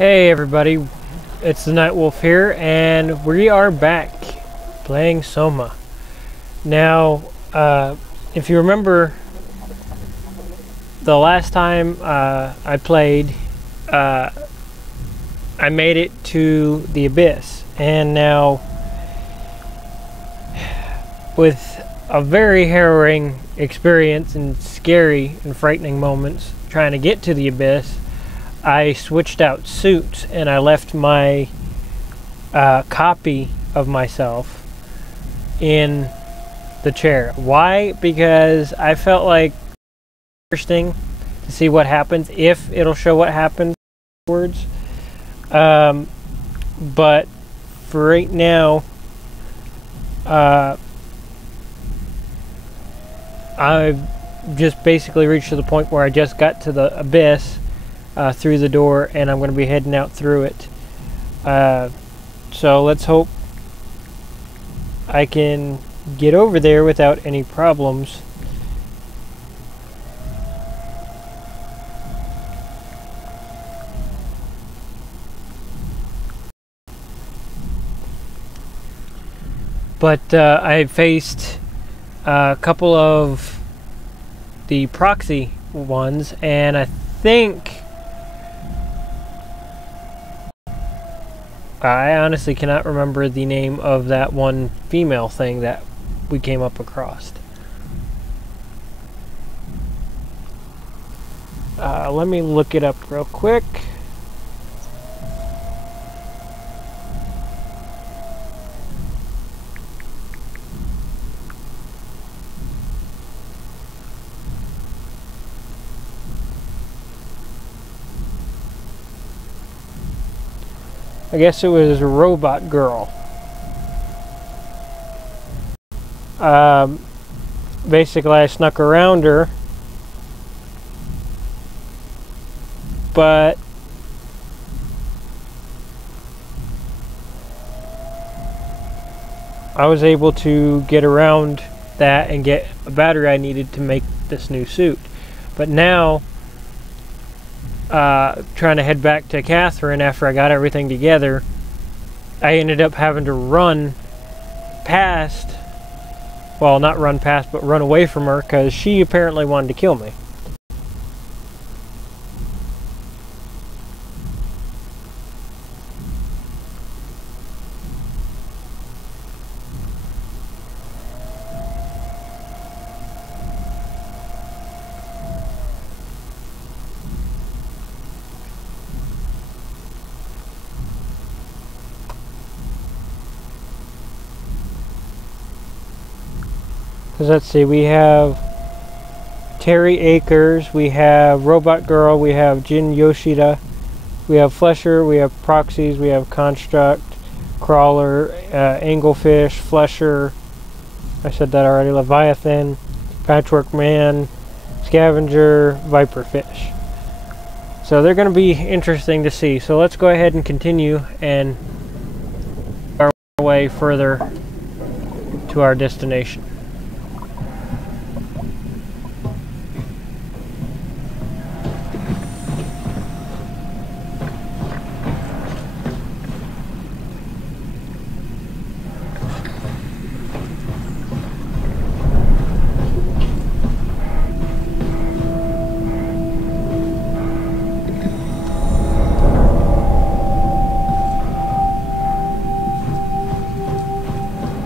Hey everybody, it's the Night Wolf here, and we are back playing SOMA. Now, if you remember, the last time I played, I made it to the Abyss, and now, with a very harrowing experience and scary and frightening moments trying to get to the Abyss, I switched out suits and I left my copy of myself in the chair. Why? Because I felt like interesting to see what happens, if it'll show what happens afterwards. But for right now, I've just basically reached to the point where I just got to the Abyss through the door, and I'm going to be heading out through it. So let's hope I can get over there without any problems. But I faced a couple of the proxy ones, and I think I honestly cannot remember the name of that one female thing that we came up across. Let me look it up real quick. I guess it was a robot girl. Basically, I snuck around her, but I was able to get around that and get a battery I needed to make this new suit. But now, trying to head back to Catherine after I got everything together, I ended up having to run past, well, not run past, but run away from her, because she apparently wanted to kill me. Let's see, we have Terry Akers, we have Robot Girl, we have Jin Yoshida, we have Flesher, we have Proxies, we have Construct, Crawler, Anglefish, Flesher, I said that already, Leviathan, Patchwork Man, Scavenger, Viperfish. So they're going to be interesting to see. So let's go ahead and continue and our way further to our destination.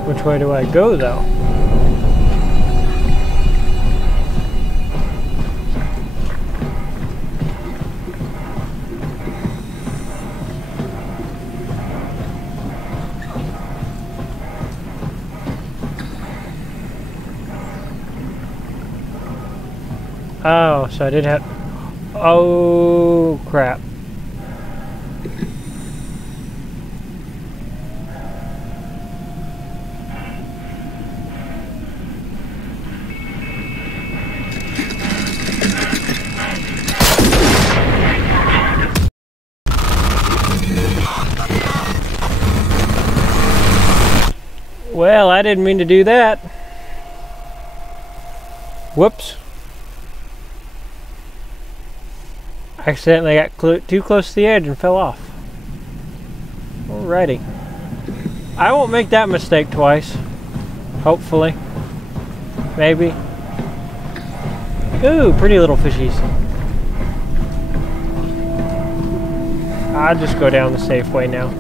Which way do I go, though? Oh, so I did have... Oh, crap. Well, I didn't mean to do that. Whoops. Accidentally got too close to the edge and fell off. Alrighty. I won't make that mistake twice. Hopefully. Maybe. Ooh, pretty little fishies. I'll just go down the safe way now.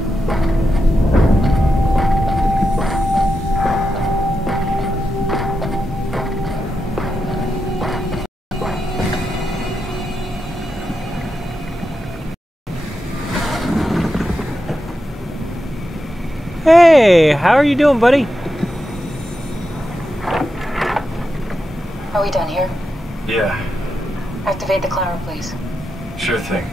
Hey, how are you doing, buddy? Are we done here? Yeah. Activate the climber, please. Sure thing.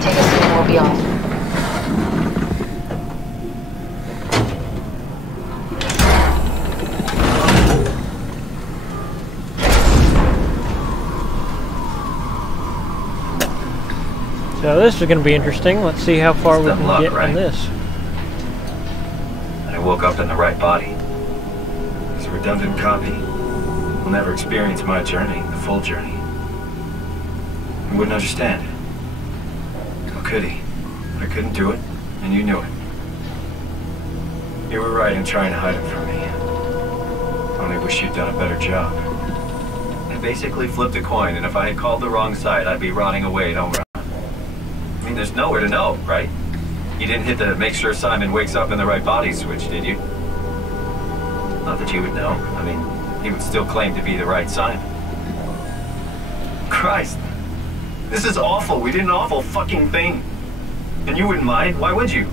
Take a seat and we'll be off. So this is going to be interesting. Let's see how far we can get on this. I woke up in the right body. This redundant copy will never experience my journey, the full journey. He wouldn't understand. How could he? I couldn't do it, and you knew it. You were right in trying to hide it from me. Only wish you'd done a better job. I basically flipped a coin, and if I had called the wrong side, I'd be rotting away at home. I mean, there's nowhere to know, right? You didn't hit the make sure Simon wakes up in the right body switch, did you? Not that you would know. I mean, he would still claim to be the right Simon. Christ. This is awful. We did an awful fucking thing. And you wouldn't mind? Why would you?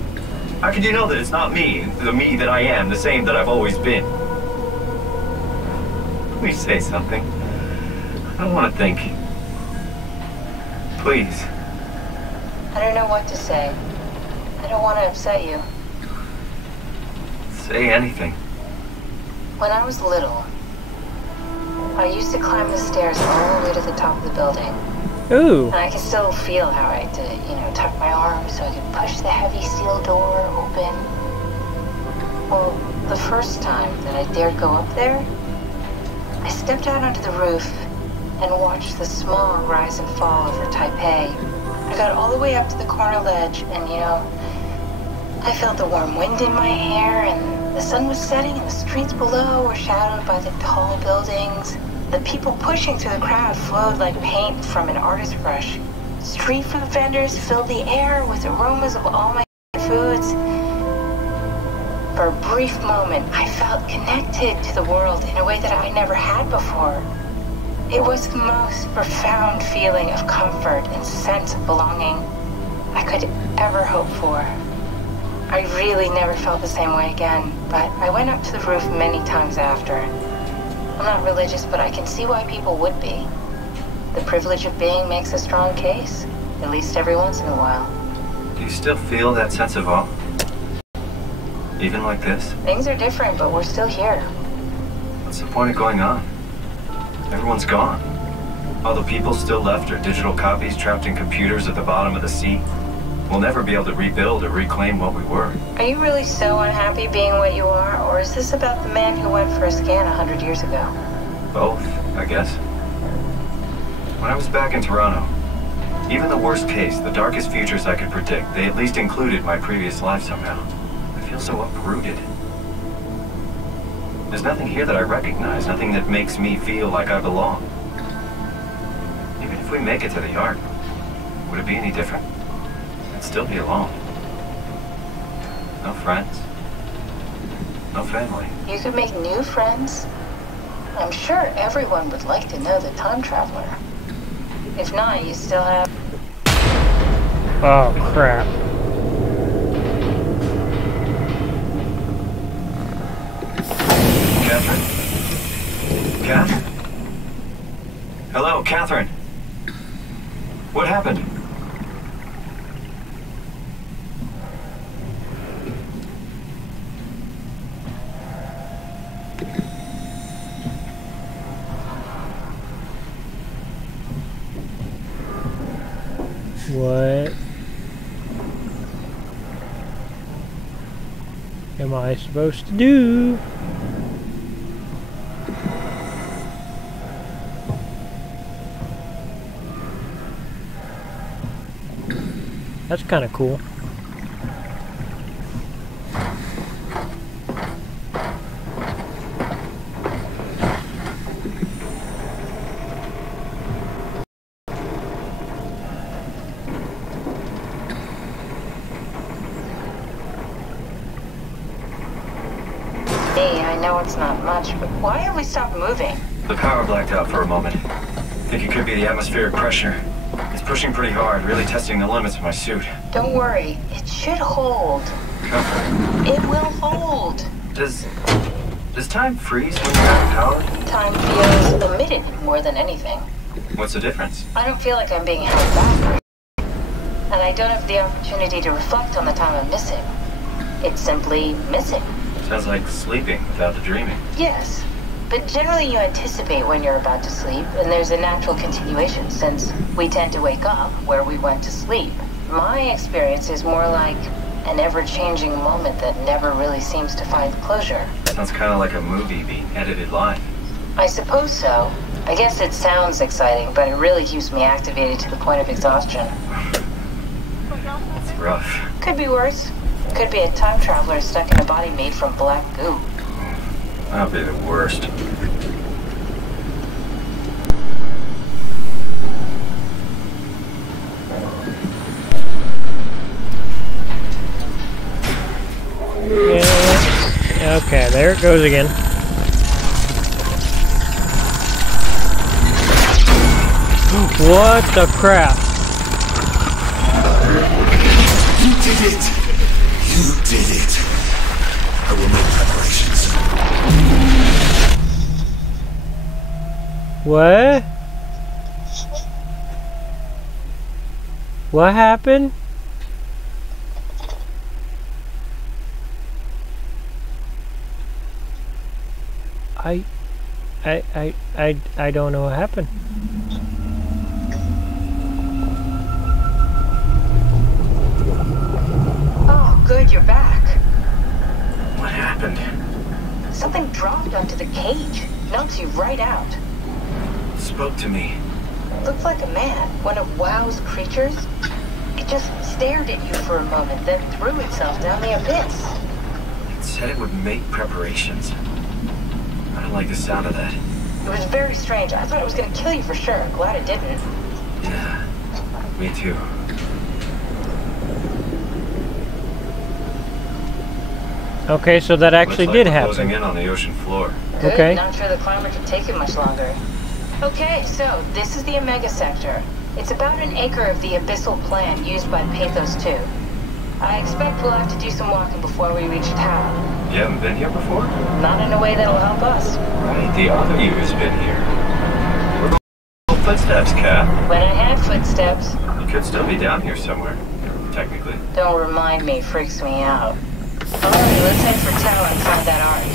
How could you know that it's not me, the me that I am, the same that I've always been? Please say something. I don't want to think. Please. I don't know what to say. I don't want to upset you. Say anything. When I was little, I used to climb the stairs all the way to the top of the building. Ooh. And I can still feel how I had to, tuck my arms so I could push the heavy steel door open. Well, the first time that I dared go up there, I stepped out onto the roof and watched the smog rise and fall over Taipei. I got all the way up to the corner ledge and, I felt the warm wind in my hair and the sun was setting and the streets below were shadowed by the tall buildings. The people pushing through the crowd flowed like paint from an artist's brush. Street food vendors filled the air with aromas of all my foods. For a brief moment, I felt connected to the world in a way that I never had before. It was the most profound feeling of comfort and sense of belonging I could ever hope for. I really never felt the same way again, but I went up to the roof many times after. I'm not religious, but I can see why people would be. The privilege of being makes a strong case, at least every once in a while. Do you still feel that sense of awe? Even like this? Things are different, but we're still here. What's the point of going on? Everyone's gone. All the people still left are digital copies trapped in computers at the bottom of the sea. We'll never be able to rebuild or reclaim what we were. Are you really so unhappy being what you are, or is this about the man who went for a scan 100 years ago? Both, I guess. When I was back in Toronto, even the worst case, the darkest futures I could predict, they at least included my previous life somehow. I feel so uprooted. There's nothing here that I recognize, nothing that makes me feel like I belong. Even if we make it to the Ark, would it be any different? I'd still be alone. No friends. No family. You could make new friends. I'm sure everyone would like to know the time traveler. If not, you still have... Oh, crap. Catherine? Catherine? Hello, Catherine. What happened? What am I supposed to do? That's kind of cool. Hey, I know it's not much, but why have we stopped moving? The power blacked out for a moment. Think it could be the atmospheric pressure. It's pushing pretty hard, really testing the limits of my suit. Don't worry, it should hold. Comfort. It will hold. Does time freeze when you're out of power? Time feels omitted more than anything. What's the difference? I don't feel like I'm being held back. And I don't have the opportunity to reflect on the time I'm missing. It's simply missing. Sounds like sleeping without the dreaming. Yes, but generally you anticipate when you're about to sleep, and there's a natural continuation since we tend to wake up where we went to sleep. My experience is more like an ever-changing moment that never really seems to find closure. Sounds kind of like a movie being edited live. I suppose so. I guess it sounds exciting, but it really keeps me activated to the point of exhaustion. It's rough. Could be worse. Could be a time traveler stuck in a body made from black goo. That'll be the worst. Yeah. Okay, there it goes again. What the crap? You did it! You did it! I will make preparations. What? What happened? I don't know what happened. Oh, good, you're back. What happened? Something dropped onto the cage. Knocks you right out. Spoke to me. Looked like a man, one of WoW's creatures. It just stared at you for a moment, then threw itself down the abyss. It said it would make preparations. I don't like the sound of that. It was very strange. I thought it was going to kill you for sure. Glad it didn't. Yeah, me too. Okay, so that actually Looks like did we're happen. closing in on the ocean floor. Good. Okay. Not sure the climber can take it much longer. Okay, so this is the Omega Sector. It's about an acre of the abyssal plan used by Pathos 2. I expect we'll have to do some walking before we reach town. You haven't been here before? Not in a way that'll help us. Right, the other you has been here. Where the footsteps, Cap? When I had footsteps, You could still be down here somewhere, technically. don't remind me, freaks me out. Alright, let's head for town and find that art.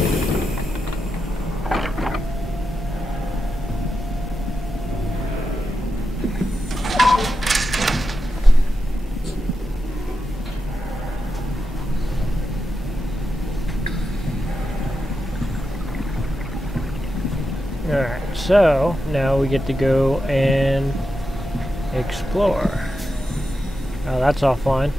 Alright, so now we get to go and explore. Oh, that's offline.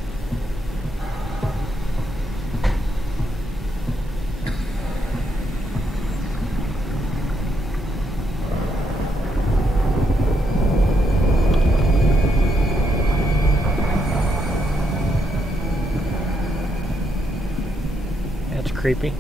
That's creepy.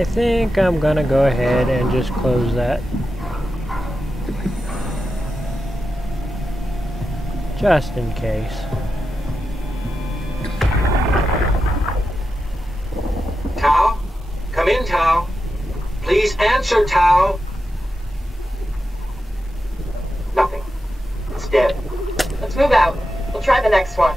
I think I'm gonna go ahead and just close that. Just in case. Tao? Come in, Tao. Please answer, Tao. Nothing. It's dead. Let's move out. We'll try the next one.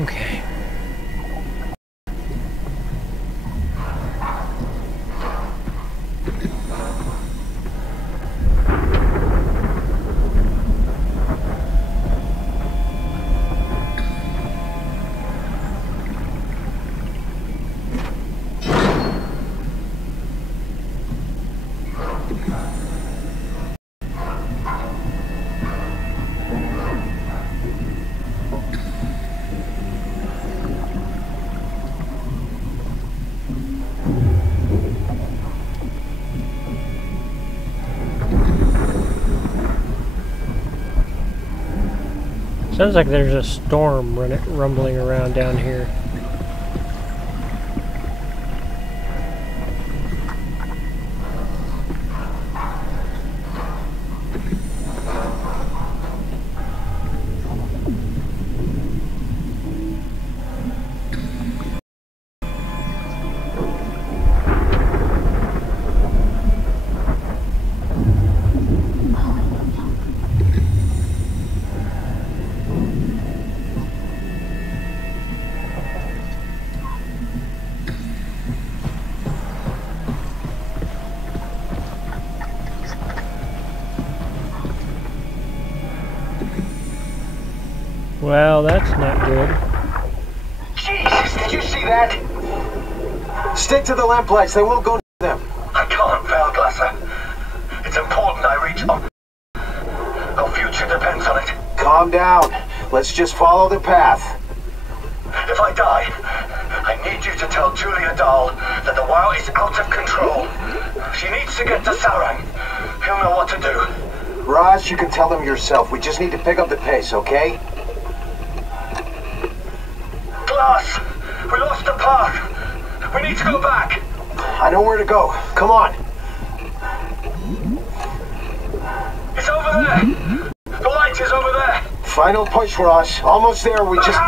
Okay. Sounds like there's a storm rumbling around down here. Well, that's not good. Jesus, did you see that? Stick to the lamplights, they won't go near them. I can't, Valglasser. It's important I reach on. Our future depends on it. Calm down. Let's just follow the path. If I die, I need you to tell Julia Dahl that the WoW is out of control. She needs to get to Sarang. He'll know what to do. Raj, you can tell them yourself. We just need to pick up the pace, okay? Glass! We lost the path! We need to go back! I know where to go. Come on. It's over there! The light is over there! Final push, Raj. Almost there. We just...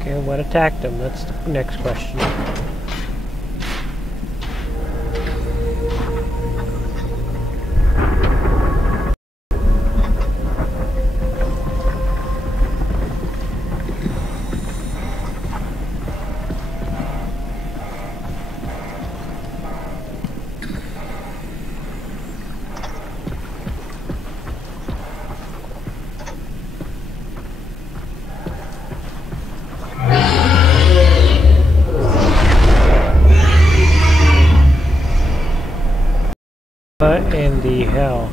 Okay, what attacked him? That's the next question. What in the hell?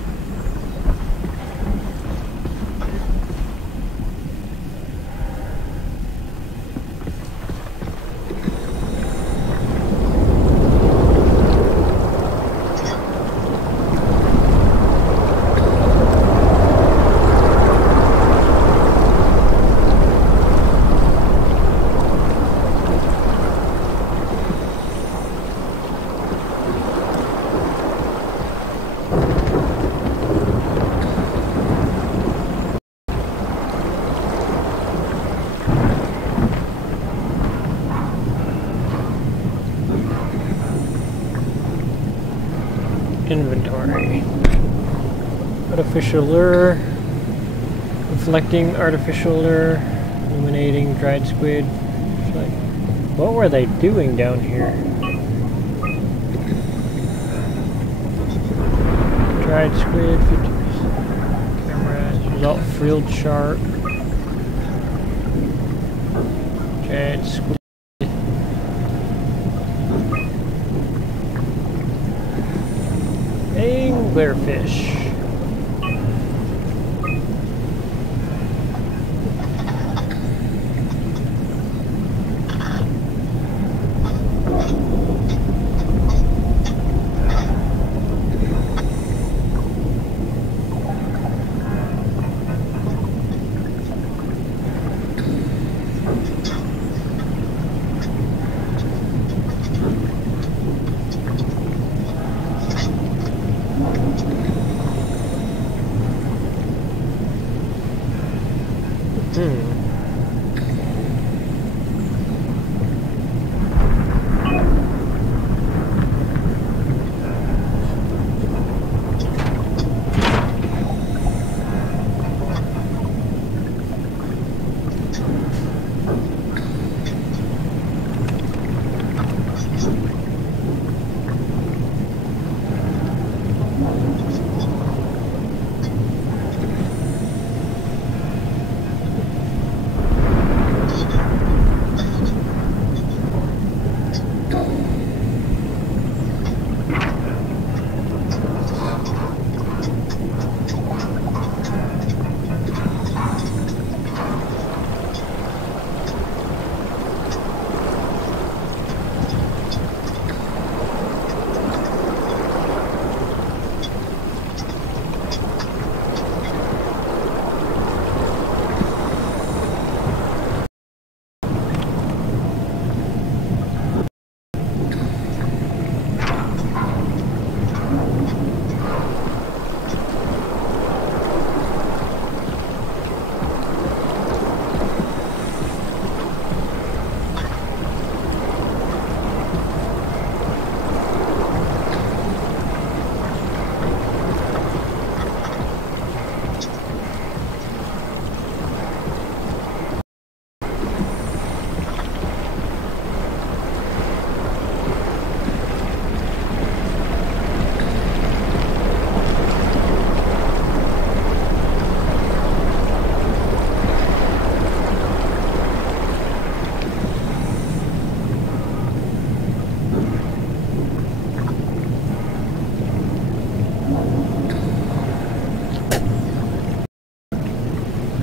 Inventory. Artificial lure. Reflecting artificial lure. Illuminating dried squid. It's like, what were they doing down here? Dried squid, 50%. Cameras. Adult frilled shark. Giant squid. Anglerfish.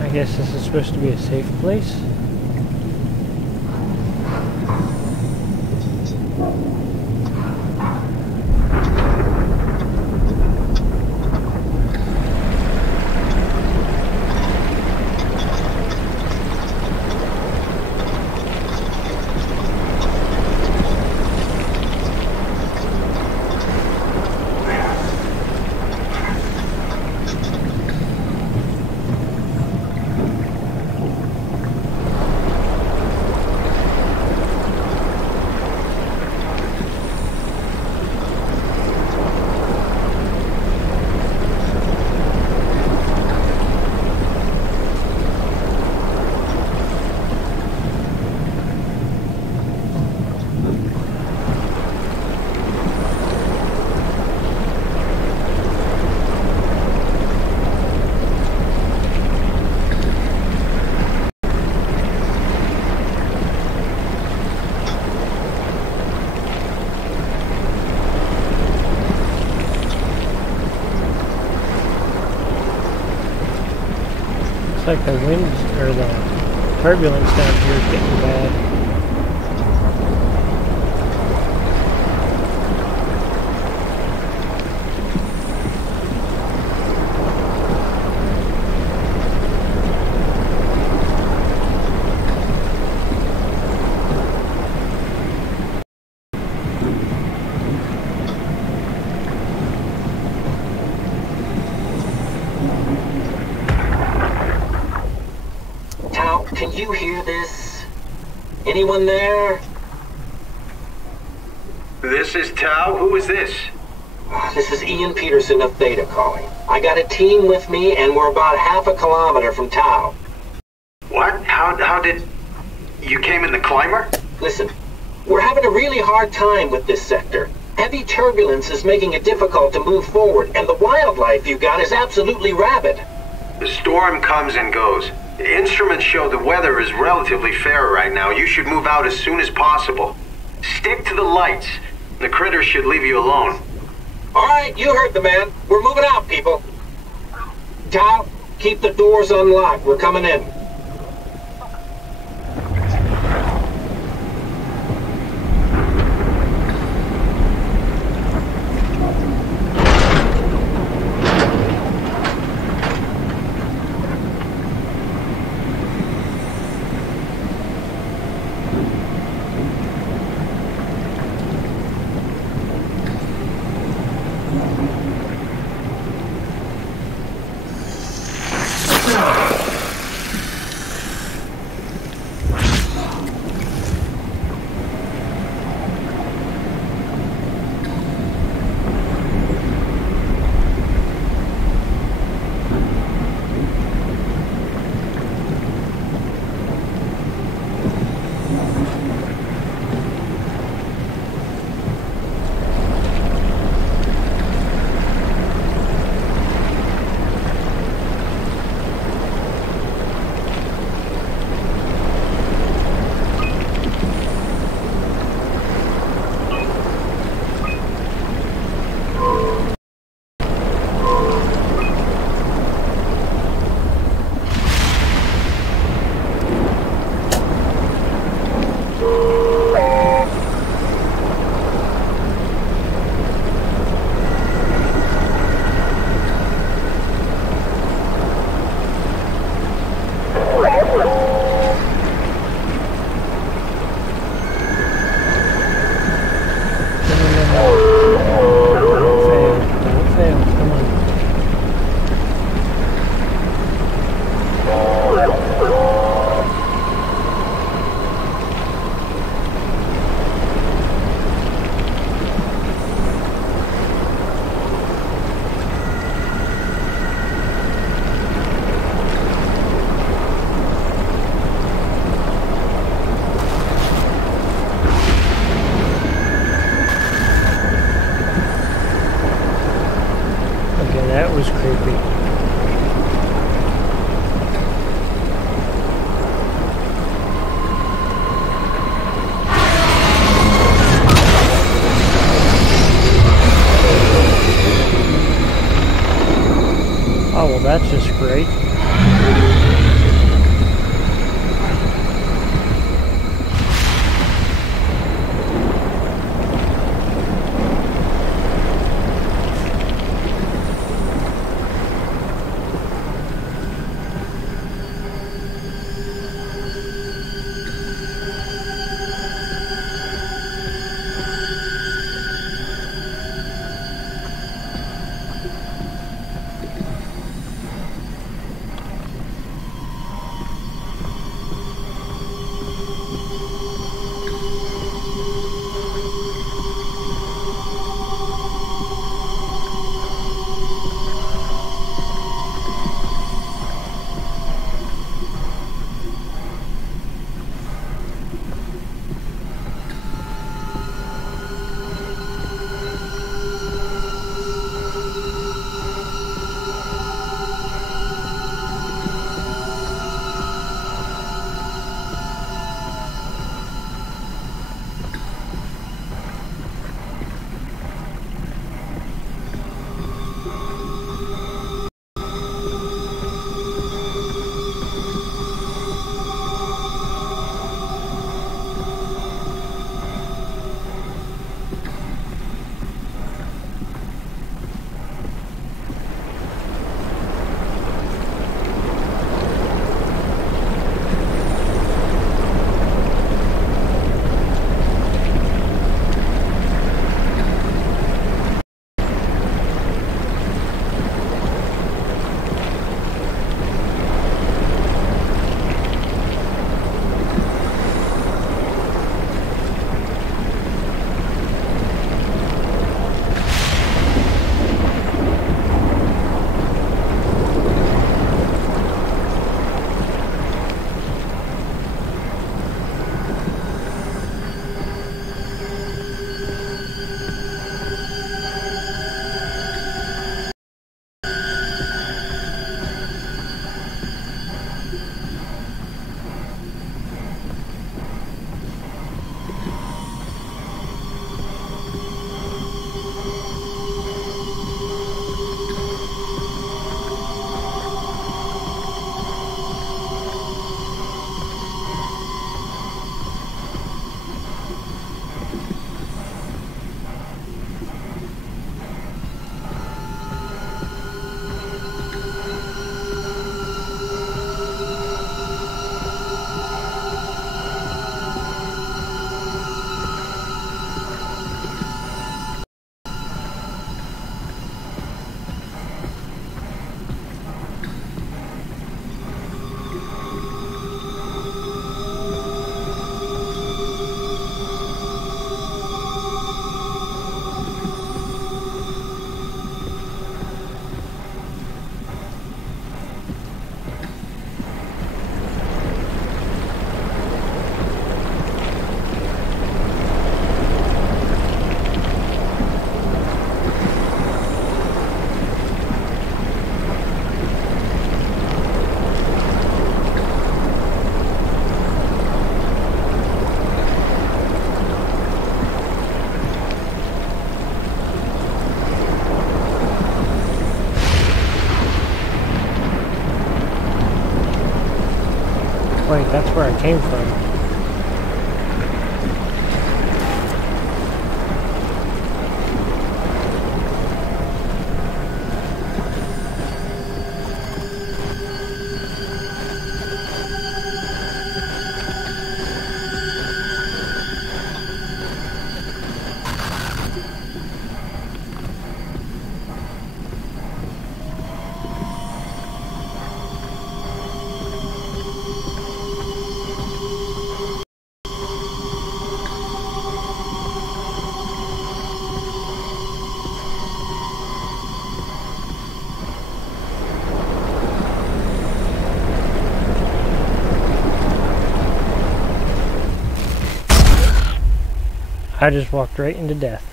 I guess this is supposed to be a safe place. Like the wind or the turbulence down here is getting bad. Can you hear this? Anyone there? This is Tau. Who is this? This is Ian Peterson of Theta calling. I got a team with me and we're about half a kilometer from Tau. What? How did... You came in the climber? Listen, we're having a really hard time with this sector. Heavy turbulence is making it difficult to move forward and the wildlife you got is absolutely rabid. The storm comes and goes. The instruments show the weather is relatively fair right now. You should move out as soon as possible. Stick to the lights. The critters should leave you alone. All right, you heard the man. We're moving out, people. Tal, keep the doors unlocked. We're coming in. That was creepy. Oh, well, that's just great. Wait, that's where I came from. I just walked right into death.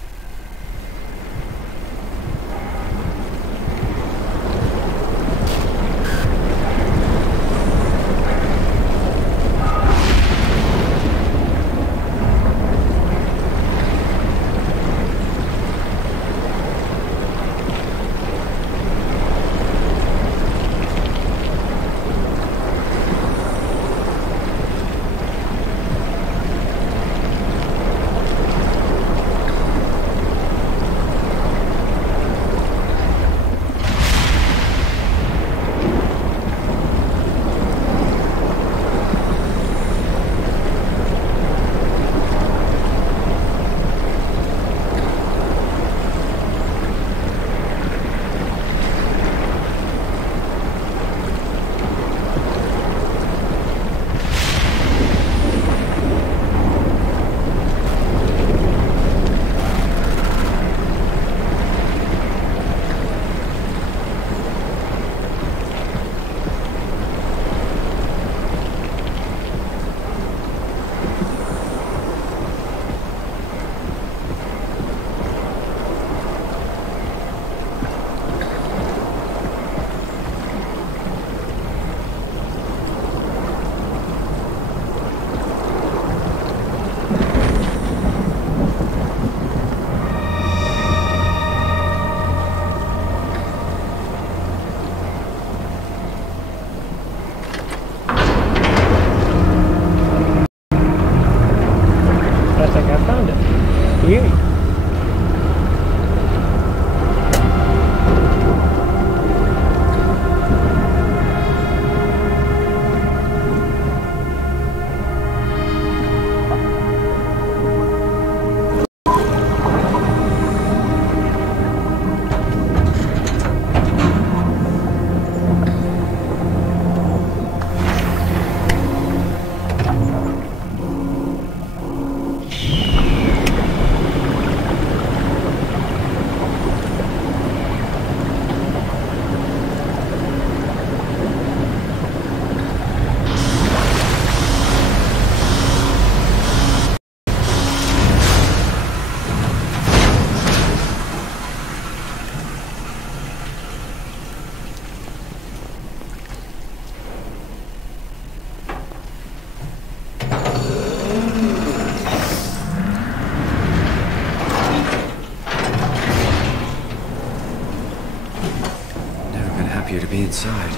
Happier to be inside.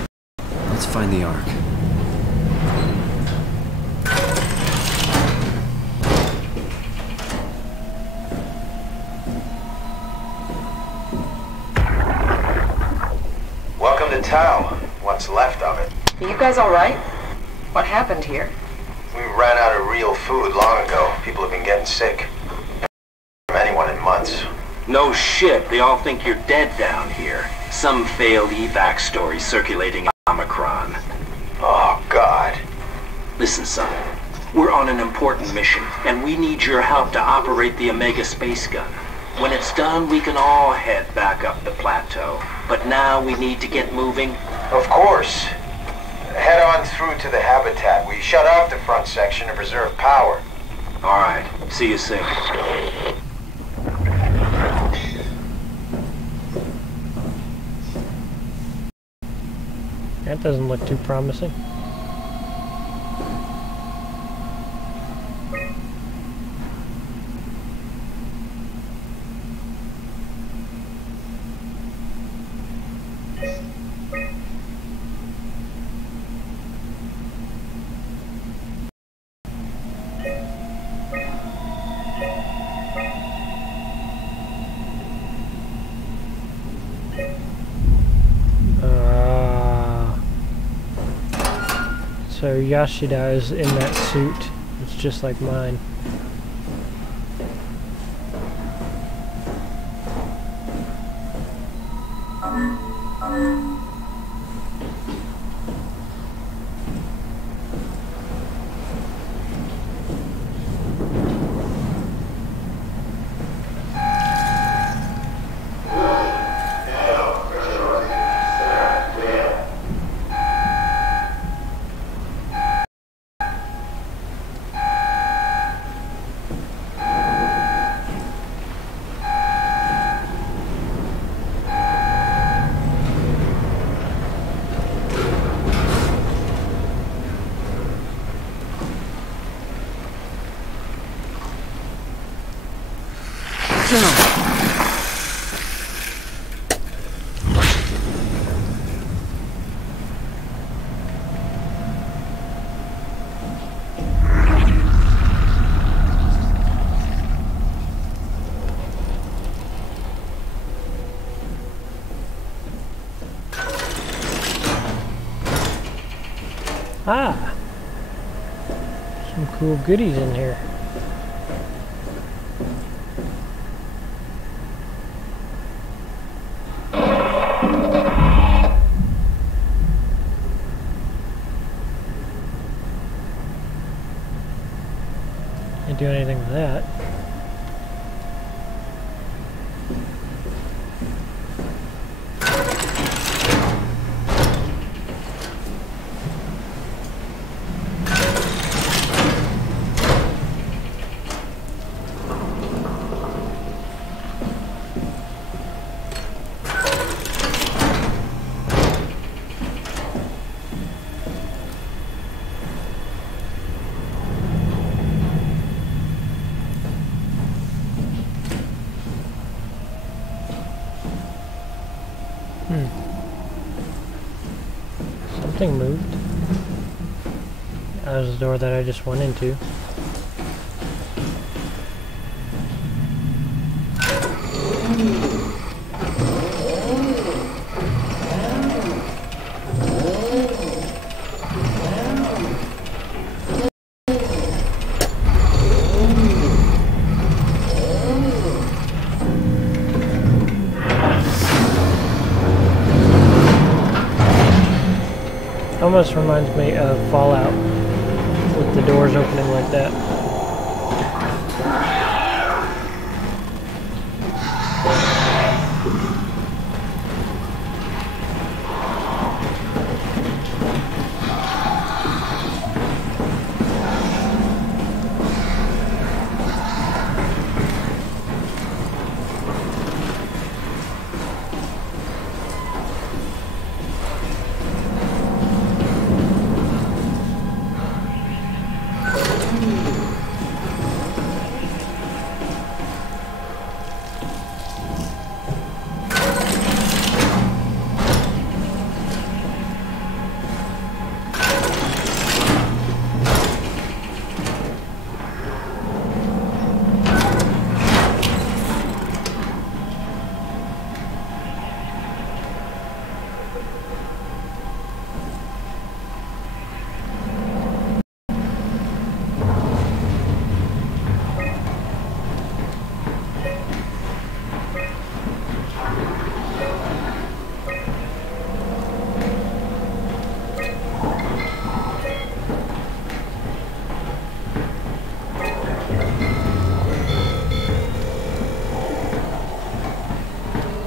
Let's find the Ark. Welcome to town. What's left of it. Are you guys alright? What happened here? We ran out of real food long ago. People have been getting sick. From anyone in months. No shit, they all think you're dead down here. Some failed evac story circulating Omicron. Oh, God. Listen, son. We're on an important mission, and we need your help to operate the Omega space gun. When it's done, we can all head back up the plateau. But now we need to get moving. Of course. Head on through to the habitat. We shut off the front section to preserve power. All right. See you soon. That doesn't look too promising. So Yoshida is in that suit. It's just like mine. Ah! Some cool goodies in here. Can't do anything with that. Something moved. That was the door that I just went into. Almost reminds me of Fallout with the doors opening like that.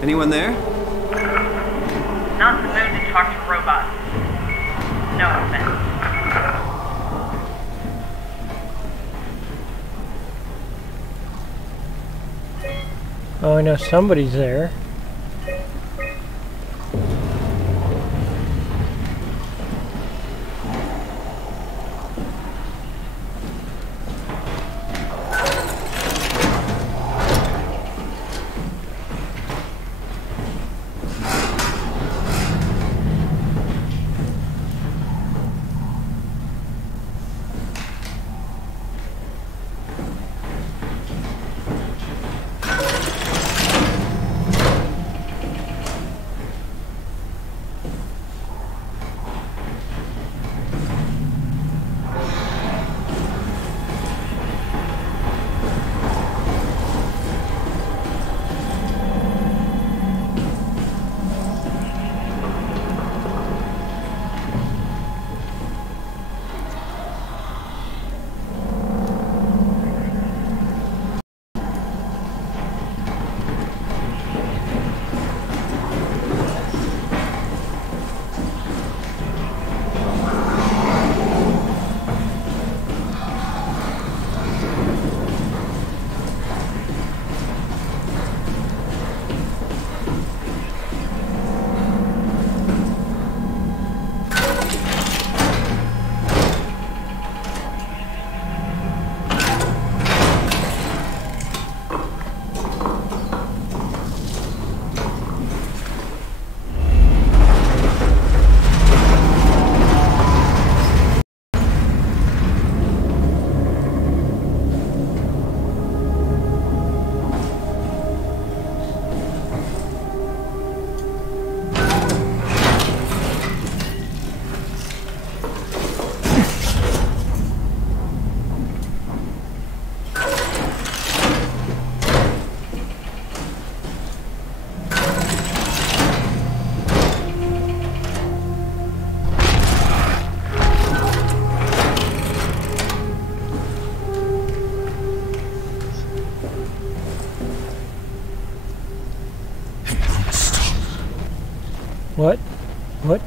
Anyone there? Not in the mood to talk to robots. No offense. Oh, I know somebody's there. What?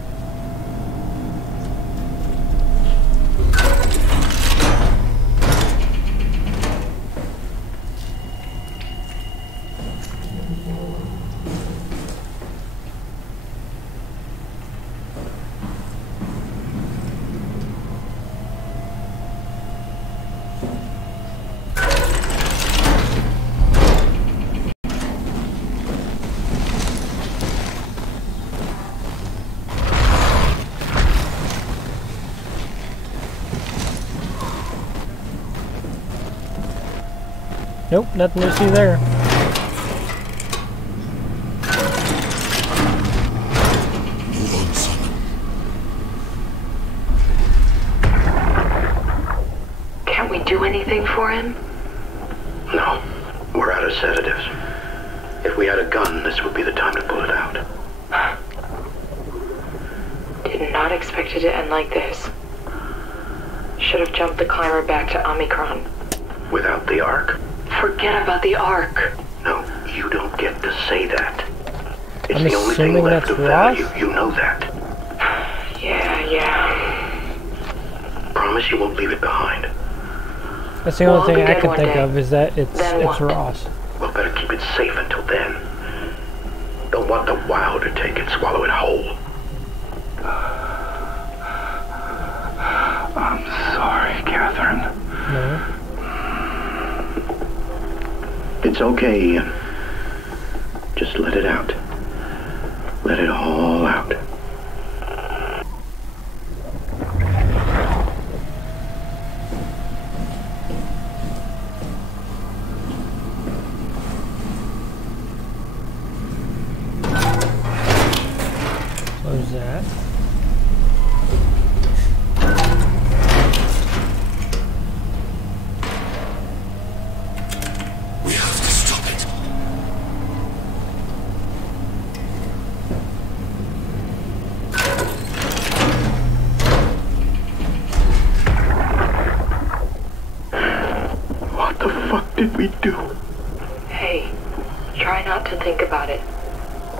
Nope, nothing to see there. Can't we do anything for him? No, we're out of sedatives. If we had a gun, this would be the time to pull it out. Did not expect it to end like this. Should have jumped the climber back to Omicron. Without the Ark? Forget about the Ark. No, you don't get to say that. It's I'm the only thing assuming left that's of Ross? value. You know that. Yeah. Promise you won't leave it behind. That's the Well, only I'll thing be I dead can one think day. of is that it's Then what? Ross. We'll better keep it safe until then. Don't want the WoW to take it, swallow it whole. I'm sorry, Catherine. No. It's okay, Ian. Just let it out. Let it all out. Close that. We have to stop it. What the fuck did we do? Hey, try not to think about it.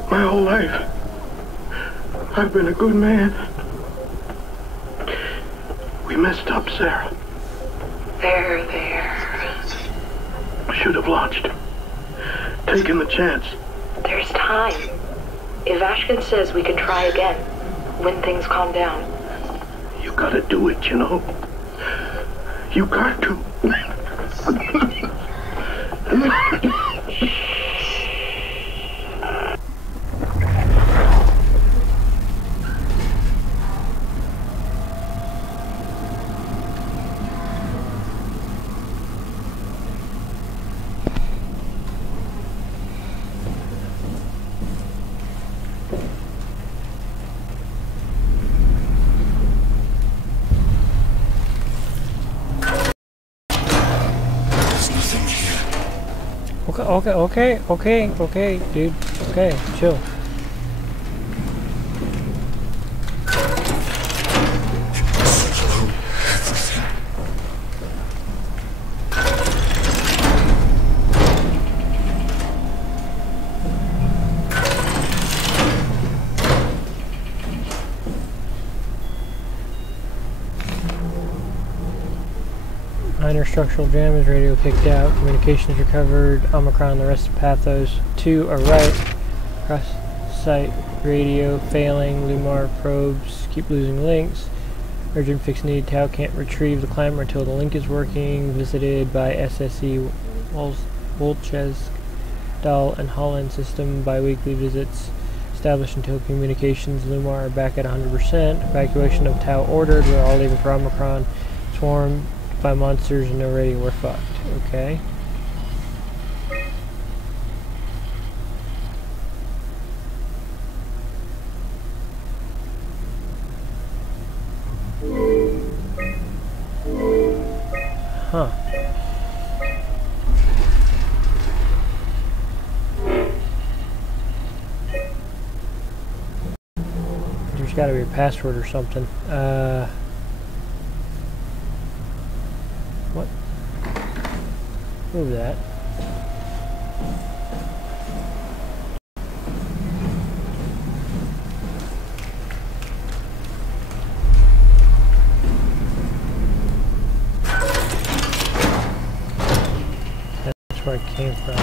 My whole life, I've been a good man. We messed up, Sarah. There. Should have launched. Taken the chance. There's time. If Ashkin says we can try again, when things calm down. You gotta do it, you know. You got to. There's nothing here. Okay, dude. Okay, chill. Swallow everything. Minor structural damage, radio kicked out, communications recovered, Omicron, the rest of Pathos. 2 are right. Cross site radio failing, Lumar probes keep losing links. Urgent fix needed, Tau can't retrieve the climber until the link is working. Visited by SSE Wolches, Dahl and Holland system bi-weekly visits. Established until communications, Lumar are back at 100%. Evacuation of Tau ordered, we're all leaving for Omicron. Swarm by monsters and no radio, we're fucked. Okay. Huh. There's gotta be a password or something. What? Move that. where I came from.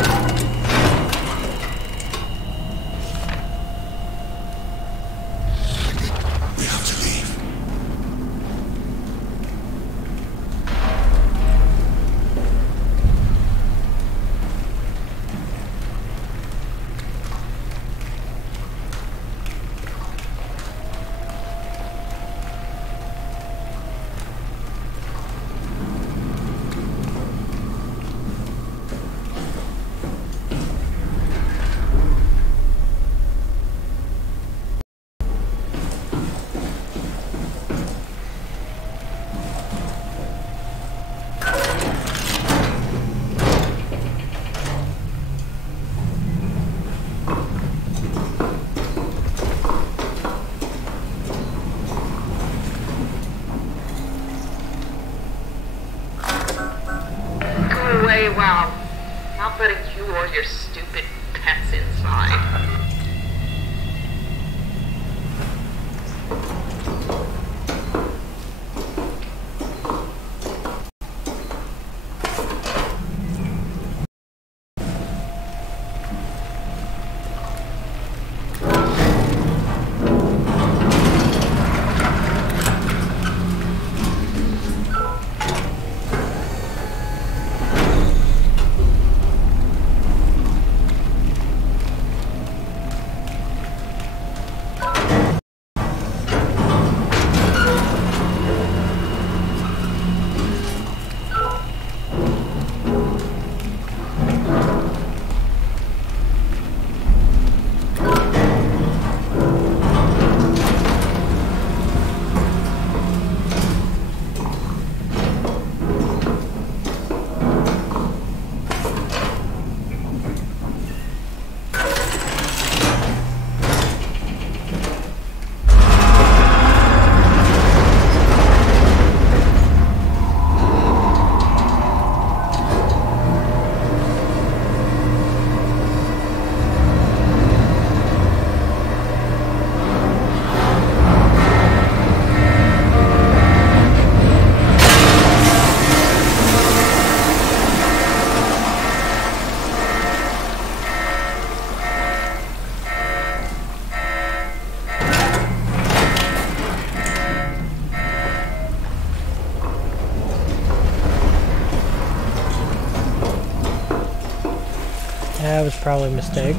We have to leave. Wow. Not letting you or your stupid pets inside. That was probably a mistake.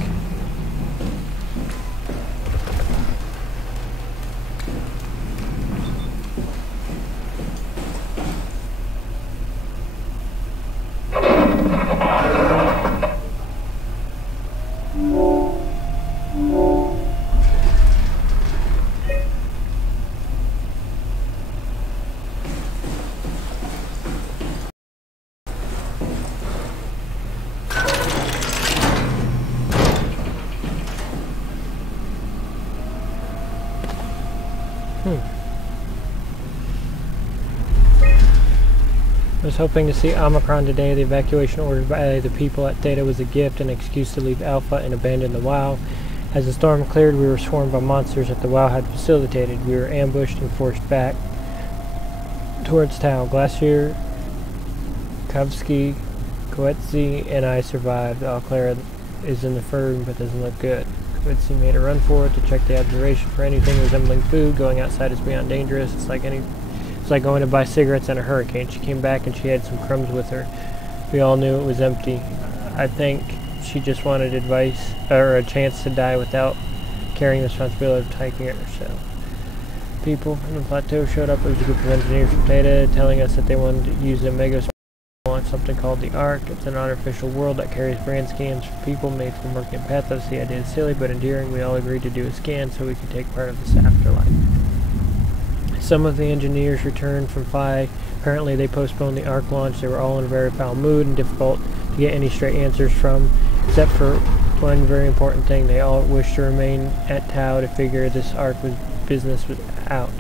I was hoping to see Omicron today. The evacuation ordered by the people at Theta was a gift, an excuse to leave Alpha and abandon the WoW. As the storm cleared, we were swarmed by monsters that the WoW had facilitated. We were ambushed and forced back towards Tau. Glacier, Kovsky, Koetzi, and I survived. Alclara is in the firm, but doesn't look good. Koetzi made a run for it to check the observation for anything resembling food. Going outside is beyond dangerous. It's like going to buy cigarettes in a hurricane. She came back and she had some crumbs with her. We all knew it was empty. I think she just wanted advice or a chance to die without carrying the responsibility of taking it herself. People from the plateau showed up. It was a group of engineers from Theta telling us that they wanted to use the Omega on something called the Ark. It's an artificial world that carries brand scans for people made from working pathos. The idea is silly but endearing. We all agreed to do a scan so we could take part of this afterlife. Some of the engineers returned from Phi. Apparently they postponed the Ark launch. They were all in a very foul mood and difficult to get any straight answers from, except for one very important thing. They all wished to remain at Tau to figure this Ark business was out.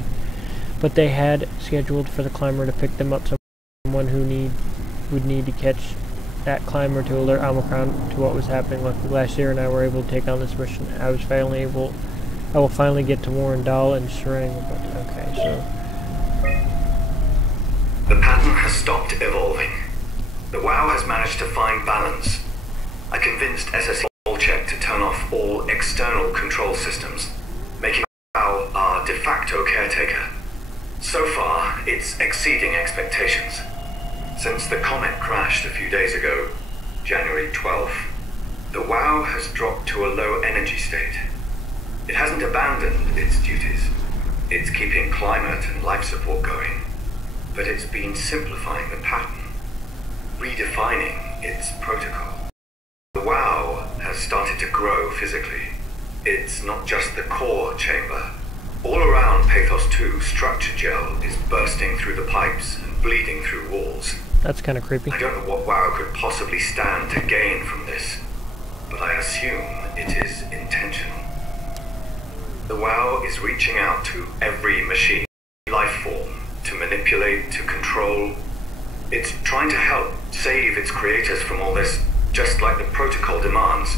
But they had scheduled for the climber to pick them up, someone who would need to catch that climber to alert Omicron to what was happening. Luckily, Glacier and I were able to take on this mission. I will finally get to warn Dahl and Shrang. The pattern has stopped evolving. The WoW has managed to find balance. I convinced SSE check to turn off all external control systems, making WoW our de facto caretaker. So far, it's exceeding expectations. Since the comet crashed a few days ago, January 12th, the WoW has dropped to a low energy state. It hasn't abandoned its duties. It's keeping climate and life support going, but it's been simplifying the pattern, redefining its protocol. The WoW has started to grow physically. It's not just the core chamber. All around Pathos 2, structure gel is bursting through the pipes and bleeding through walls. That's kind of creepy. I don't know what WoW could possibly stand to gain from this, but I assume it is intentional. The WoW is reaching out to every machine, life form, to manipulate, to control. It's trying to help save its creators from all this, just like the protocol demands.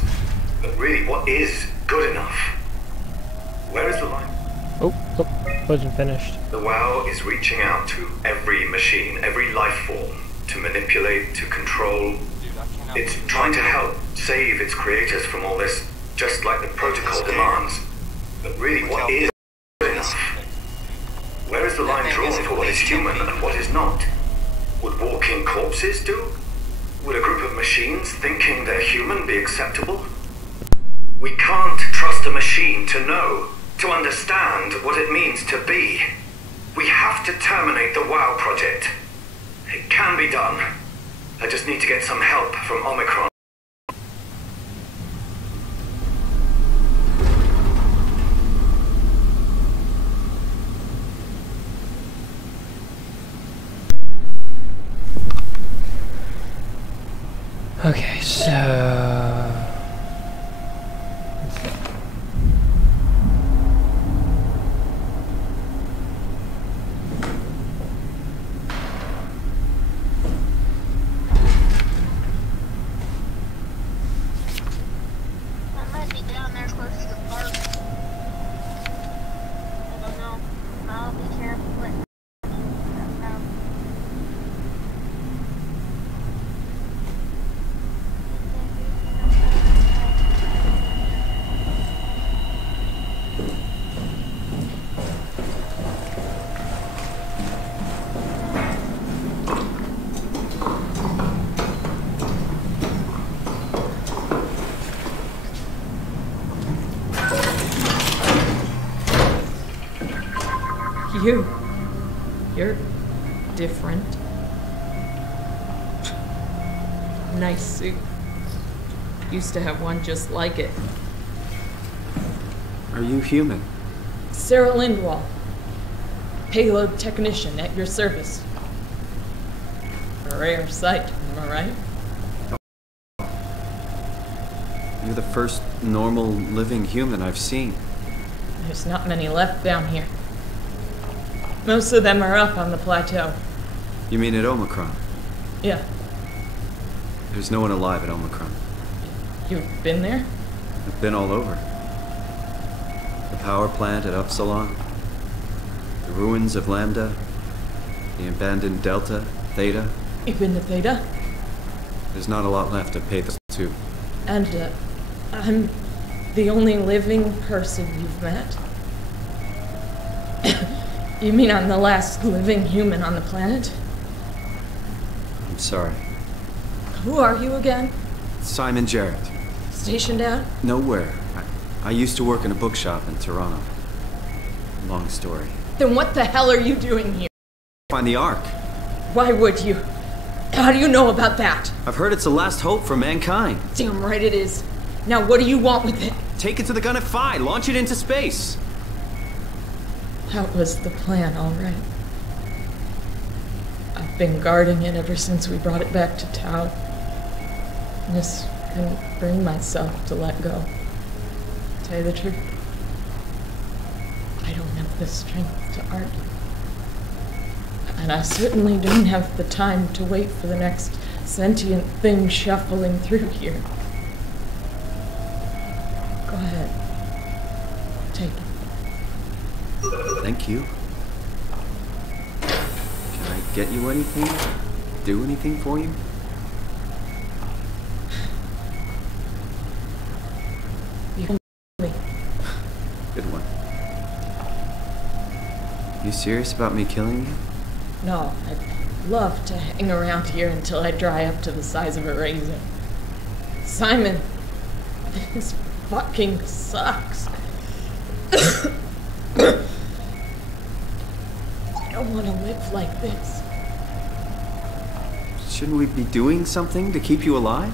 But really, what is good enough? Where is the line? Oh, wasn't finished. The WoW is reaching out to every machine, every life form, to manipulate, to control. It's trying to help save its creators from all this, just like the protocol demands. But really, what is good enough? Where is the line drawn for what is human and what is not? Would walking corpses do? Would a group of machines thinking they're human be acceptable? We can't trust a machine to know, to understand what it means to be. We have to terminate the WoW project. It can be done. I just need to get some help from Omicron. Okay, so... I might be down there close to the park. I don't know. I'll be careful. You're different. Nice suit. Used to have one just like it. Are you human? Sarah Lindwall. Payload technician at your service. A rare sight, am I right? You're the first normal living human I've seen. There's not many left down here. Most of them are up on the plateau. You mean at Omicron? Yeah. There's no one alive at Omicron. You've been there? I've been all over. The power plant at Upsilon, the ruins of Lambda, the abandoned Delta, Theta. You've been to Theta? There's not a lot left of Pathos 2. And, I'm the only living person you've met? You mean I'm the last living human on the planet? I'm sorry. Who are you again? Simon Jarrett. Stationed out? Nowhere. I used to work in a bookshop in Toronto. Long story. Then what the hell are you doing here? Find the Ark. Why would you? How do you know about that? I've heard it's the last hope for mankind. Damn right it is. Now what do you want with it? Take it to the Gun at Phi. Launch it into space. That was the plan, all right. I've been guarding it ever since we brought it back to Tau. Just couldn't bring myself to let go. Tell you the truth, I don't have the strength to argue. And I certainly don't have the time to wait for the next sentient thing shuffling through here. Go ahead. Take it. Thank you. Can I get you anything? Do anything for you? You serious about me killing you? No, I'd love to hang around here until I dry up to the size of a raisin. Simon, this fucking sucks. I don't want to live like this. Shouldn't we be doing something to keep you alive?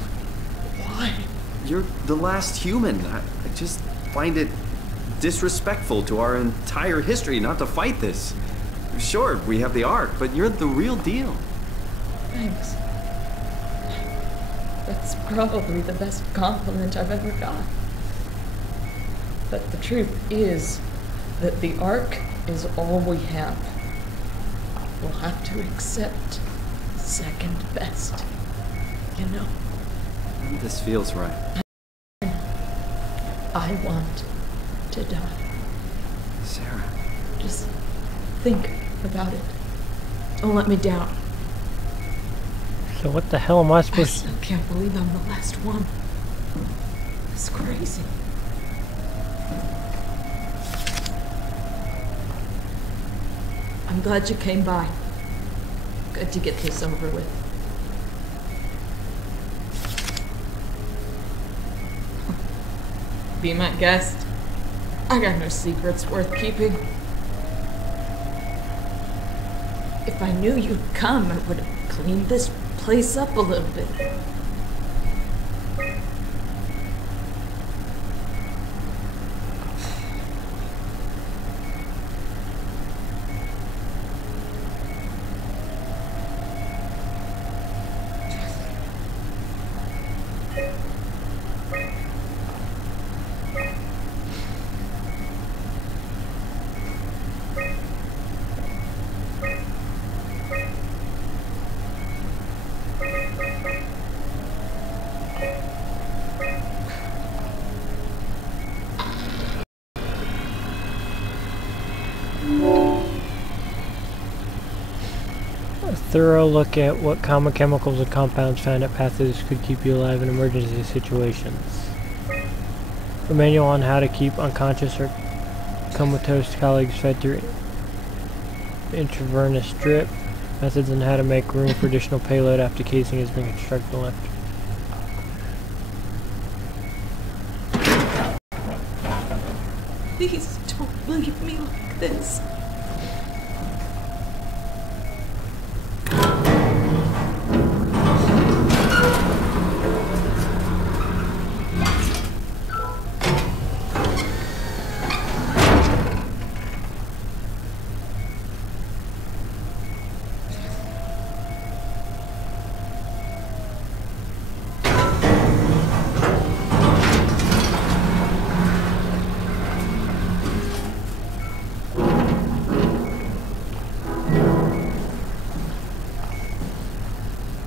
Why? You're the last human. I just find it disrespectful to our entire history not to fight this. Sure, we have the Ark, but you're the real deal. Thanks. That's probably the best compliment I've ever got. But the truth is that the Ark is all we have. We'll have to accept second best, you know? This feels right. I want to die. Sarah. Just think about it. Don't let me down. So what the hell am I I supposed still can't believe I'm the last one. It's crazy. I'm glad you came by. Good to get this over with. Be my guest. I got no secrets worth keeping. If I knew you'd come, I would have cleaned this place up a little bit. A thorough look at what common chemicals and compounds found at pathogens could keep you alive in emergency situations. A manual on how to keep unconscious or comatose colleagues fed through intravenous drip. Methods on how to make room for additional payload after casing has been constructed and left. Please don't leave me like this.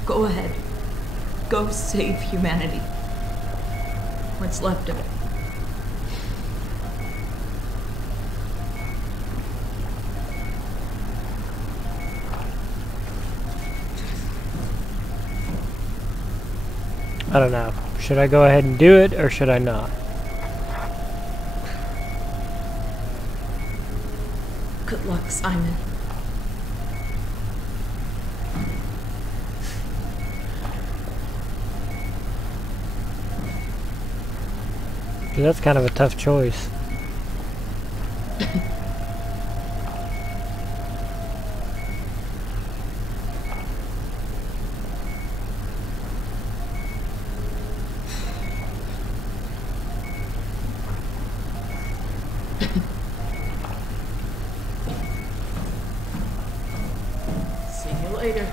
Go ahead. Go save humanity. What's left of it. I don't know. Should I go ahead and do it, or should I not? Good luck, Simon. That's kind of a tough choice. See you later.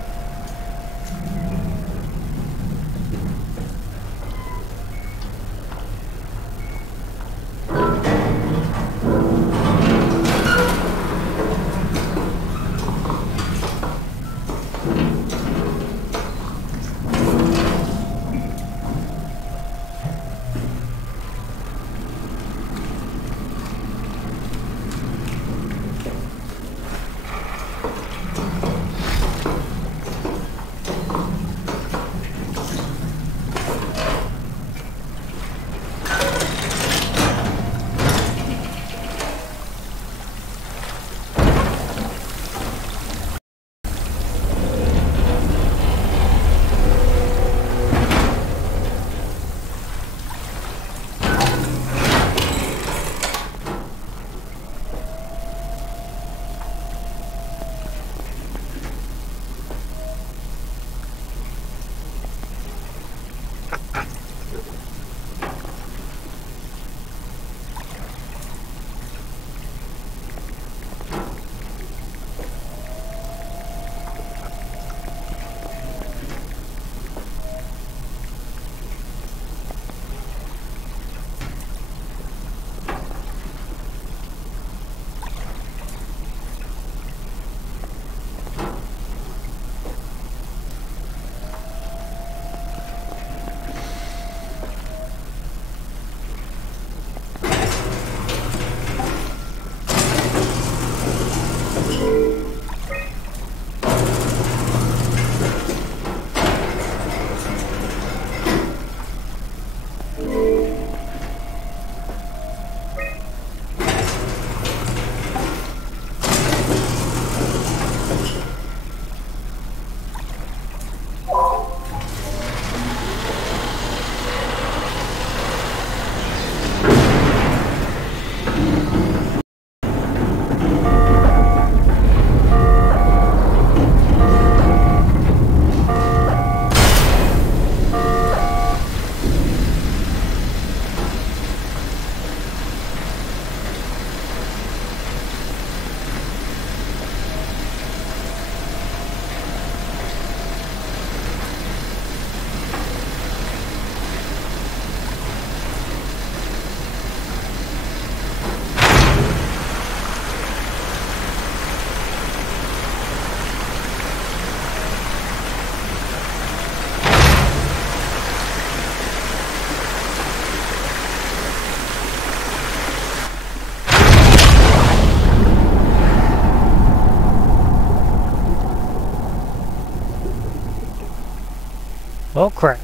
Oh crap.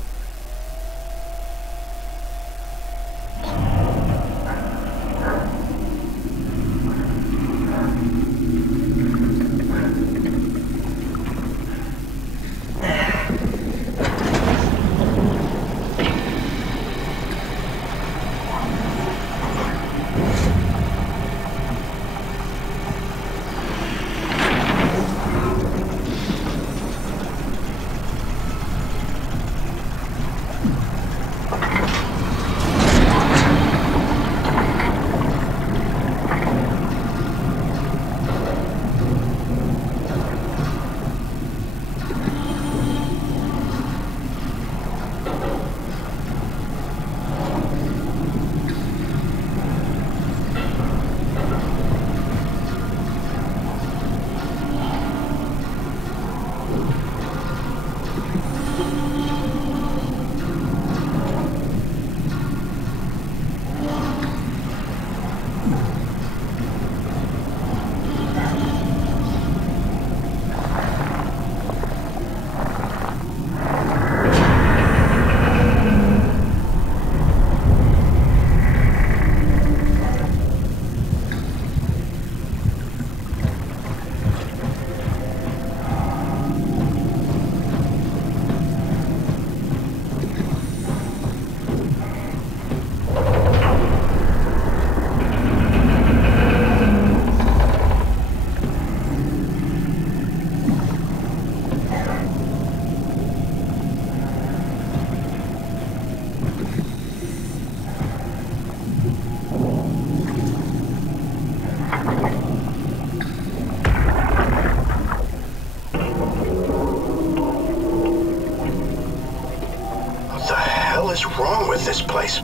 is wrong with this place?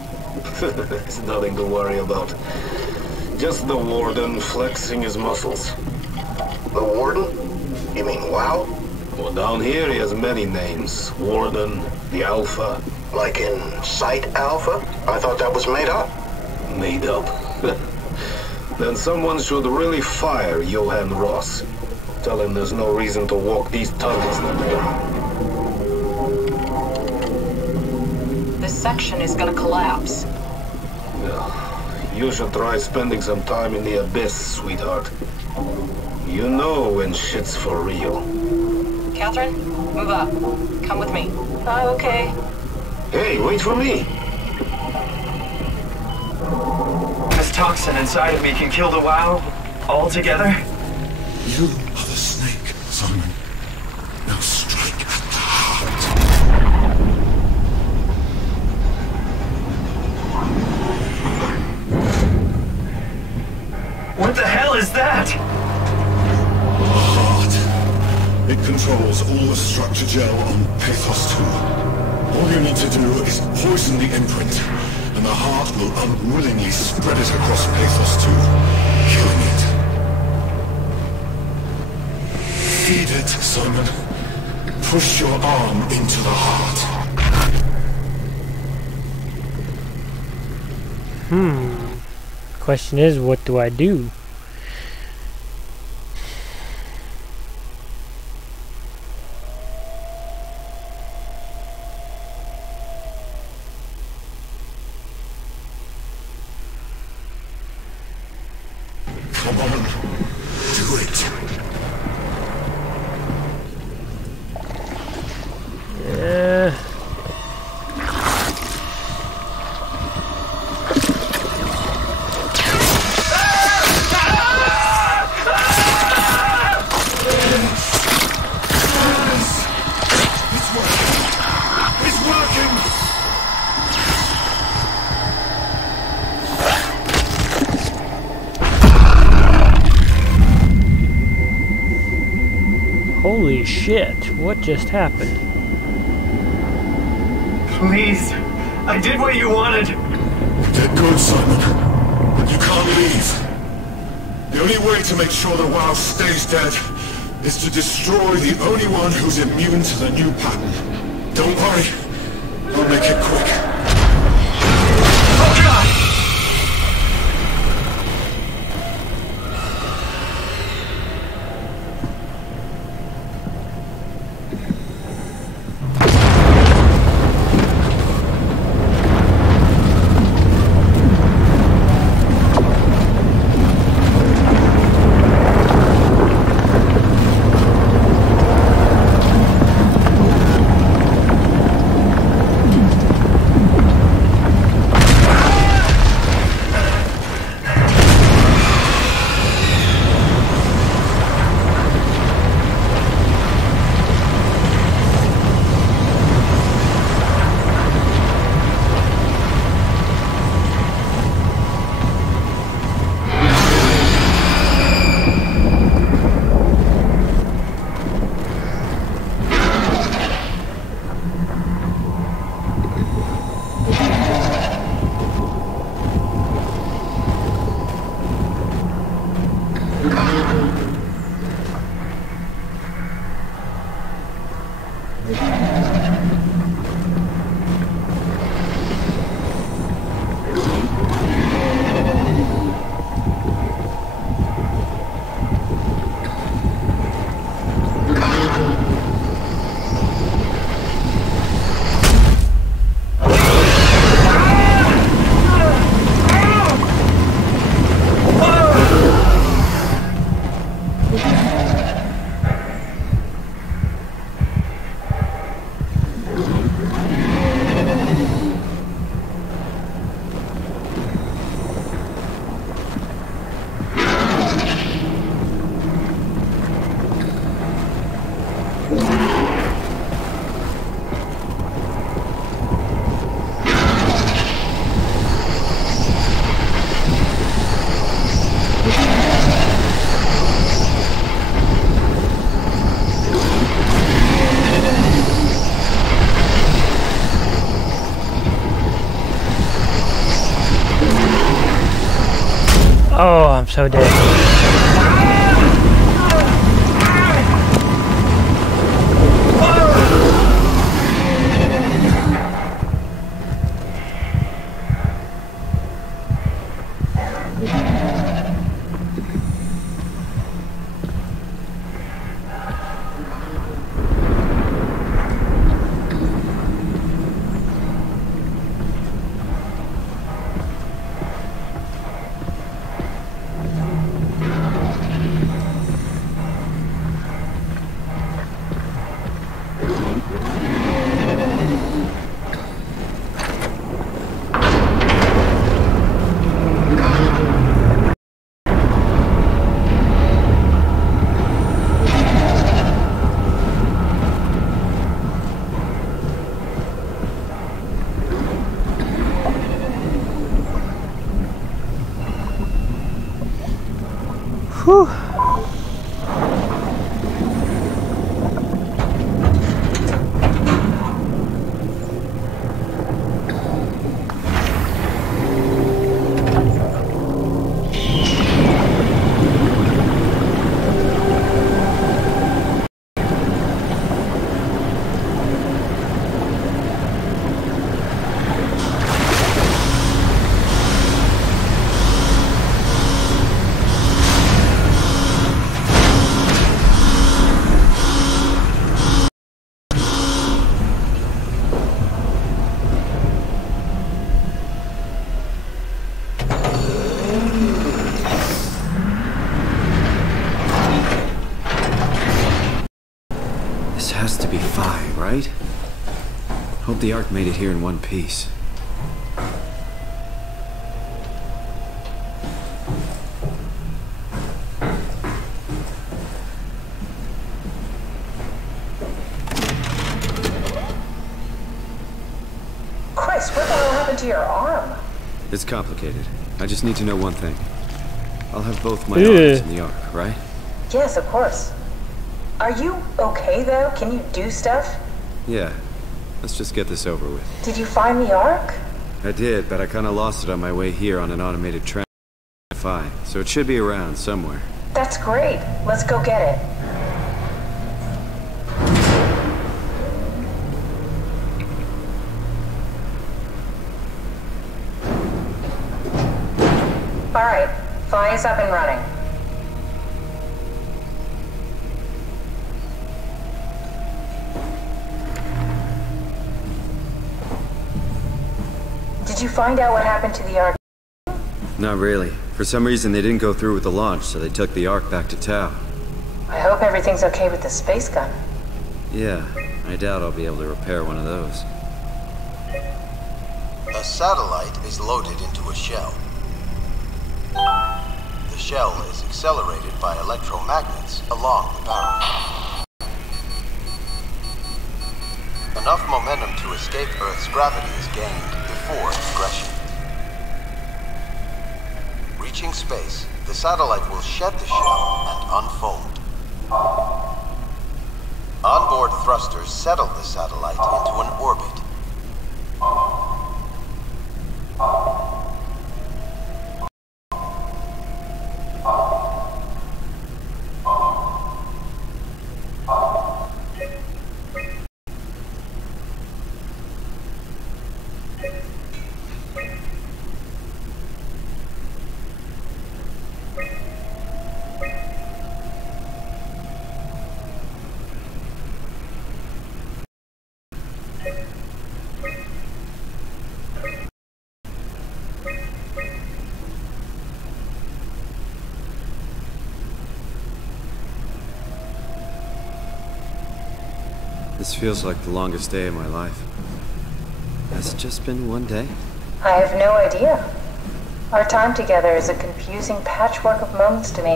It's nothing to worry about. Just the warden flexing his muscles. The warden? You mean WoW? Well, down here he has many names. Warden, the Alpha. Like in Site Alpha? I thought that was made up. Made up? Then someone should really fire Johan Ross. Tell him there's no reason to walk these tunnels no more. This section is gonna collapse. Yeah, you should try spending some time in the abyss, sweetheart. You know when shit's for real. Catherine, move up. Come with me. Okay. Hey, wait for me! This toxin inside of me can kill the WoW altogether? You are the snake, Simon. Now strike at the heart. What the hell is that? Heart. It controls all the structure gel on Pathos 2. All you need to do is poison the imprint, and the heart will unwillingly spread it across Pathos 2, killing it. Feed it, Simon. Push your arm into the heart. Question is, what do I do? Holy shit, what just happened? Please, I did what you wanted. They're good, Simon. But you can't leave. The only way to make sure that WoW stays dead is to destroy the only one who's immune to the new pattern. Don't worry. I'll make it quick. Oh God! Oh, I'm so dead. Whew. Right? Hope the Ark made it here in one piece. Chris, what the hell happened to your arm? It's complicated. I just need to know one thing. I'll have both my arms in the Ark, right? Yes, of course. Are you okay, though? Can you do stuff? Yeah. Let's just get this over with. Did you find the Ark? I did, but I kind of lost it on my way here on an automated train. So it should be around somewhere. That's great. Let's go get it. All right, flying's up and running. Did you find out what happened to the Ark? Not really. For some reason, they didn't go through with the launch, so they took the Ark back to Tau. I hope everything's okay with the space gun. Yeah, I doubt I'll be able to repair one of those. A satellite is loaded into a shell. The shell is accelerated by electromagnets along the barrel. Enough momentum to escape Earth's gravity is gained before progression. Reaching space, the satellite will shed the shell and unfold. Onboard thrusters settle the satellite into an orbit. This feels like the longest day of my life. Has it just been one day? I have no idea. Our time together is a confusing patchwork of moments to me.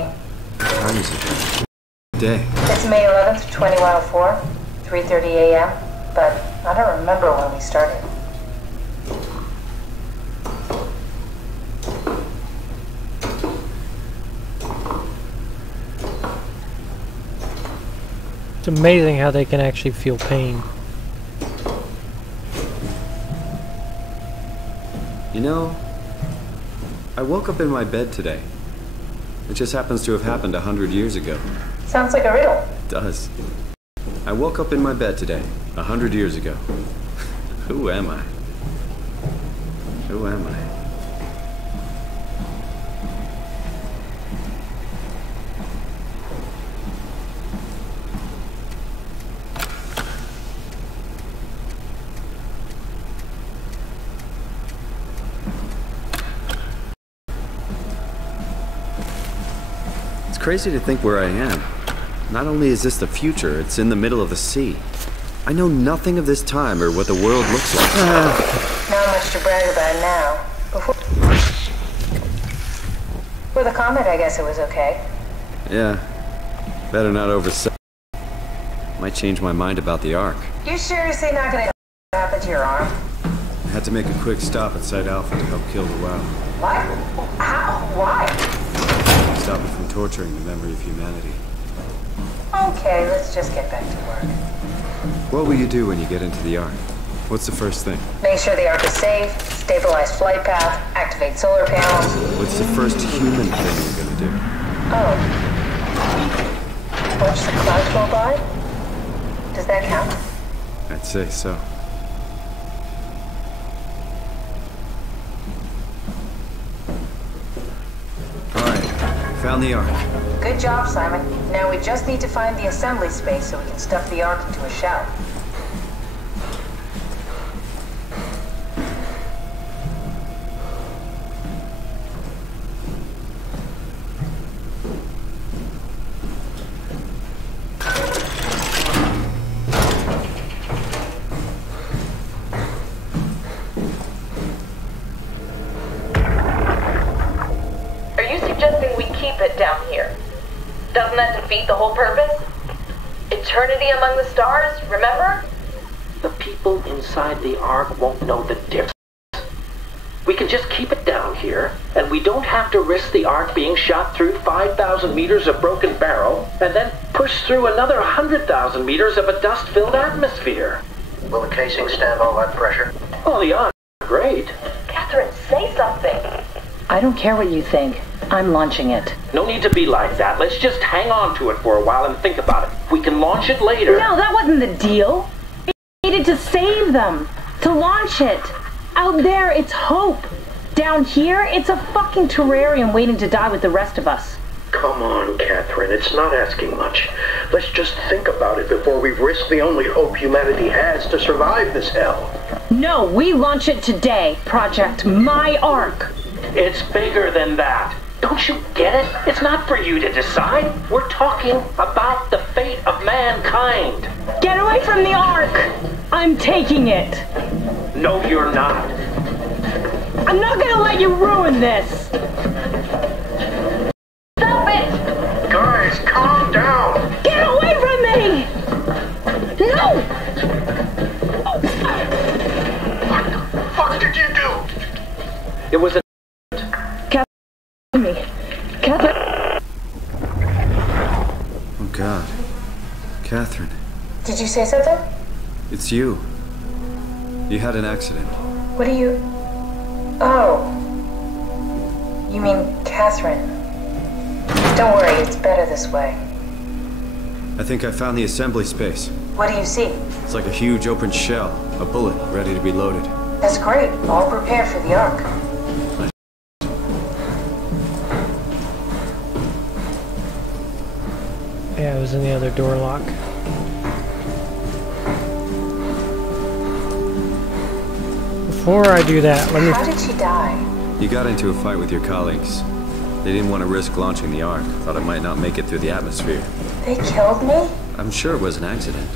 What time is it? Day. It's May 11th, 2104, 3:30 a.m., but I don't remember when we started. It's amazing how they can actually feel pain. You know, I woke up in my bed today. It just happens to have happened 100 years ago. Sounds like a riddle. It does. I woke up in my bed today, 100 years ago. Who am I? Who am I? It's crazy to think where I am. Not only is this the future, it's in the middle of the sea. I know nothing of this time or what the world looks like. Not much to brag about now. Before the comet, I guess it was okay. Yeah. Better not oversell. Might change my mind about the Ark. You seriously not gonna happen to your arm? I had to make a quick stop at Site Alpha to help kill the WOW. What? How? Why? Stop it from torturing the memory of humanity. Okay, let's just get back to work. What will you do when you get into the Ark? What's the first thing? Make sure the Ark is safe, stabilize flight path, activate solar panels. What's the first human thing you're gonna do? Oh. Watch the clouds roll by? Does that count? I'd say so. Found the Ark. Good job, Simon. Now we just need to find the assembly space so we can stuff the Ark into a shell. Down here. Doesn't that defeat the whole purpose? Eternity among the stars, remember? The people inside the Ark won't know the difference. We can just keep it down here. here, and we don't have to risk the Ark being shot through 5,000 meters of broken barrel, and then push through another 100,000 meters of a dust-filled atmosphere. Will the casing stand all that pressure? Oh, the Ark, great. Catherine, say something. I don't care what you think. I'm launching it. No need to be like that. Let's just hang on to it for a while and think about it. We can launch it later. No, that wasn't the deal. We needed to save them. To launch it. Out there, it's hope. Down here, it's a fucking terrarium waiting to die with the rest of us. Come on, Catherine. It's not asking much. Let's just think about it before we risk the only hope humanity has to survive this hell. No, we launch it today. Project My Ark. It's bigger than that. Don't you get it? It's not for you to decide. We're talking about the fate of mankind. Get away from the Ark! I'm taking it. No, you're not. I'm not gonna let you ruin this. Stop it! Guys, calm down! Get away from me! No! What the fuck did you do? It was a... Catherine. Oh, God. Catherine. Did you say something? It's you. You had an accident. What do you... Oh. You mean Catherine. Don't worry, it's better this way. I think I found the assembly space. What do you see? It's like a huge open shell. A bullet ready to be loaded. That's great. All prepared for the Ark. Yeah, it was in the other door lock. Before I do that, let me... How did she die? You got into a fight with your colleagues. They didn't want to risk launching the Ark. Thought it might not make it through the atmosphere. They killed me? I'm sure it was an accident.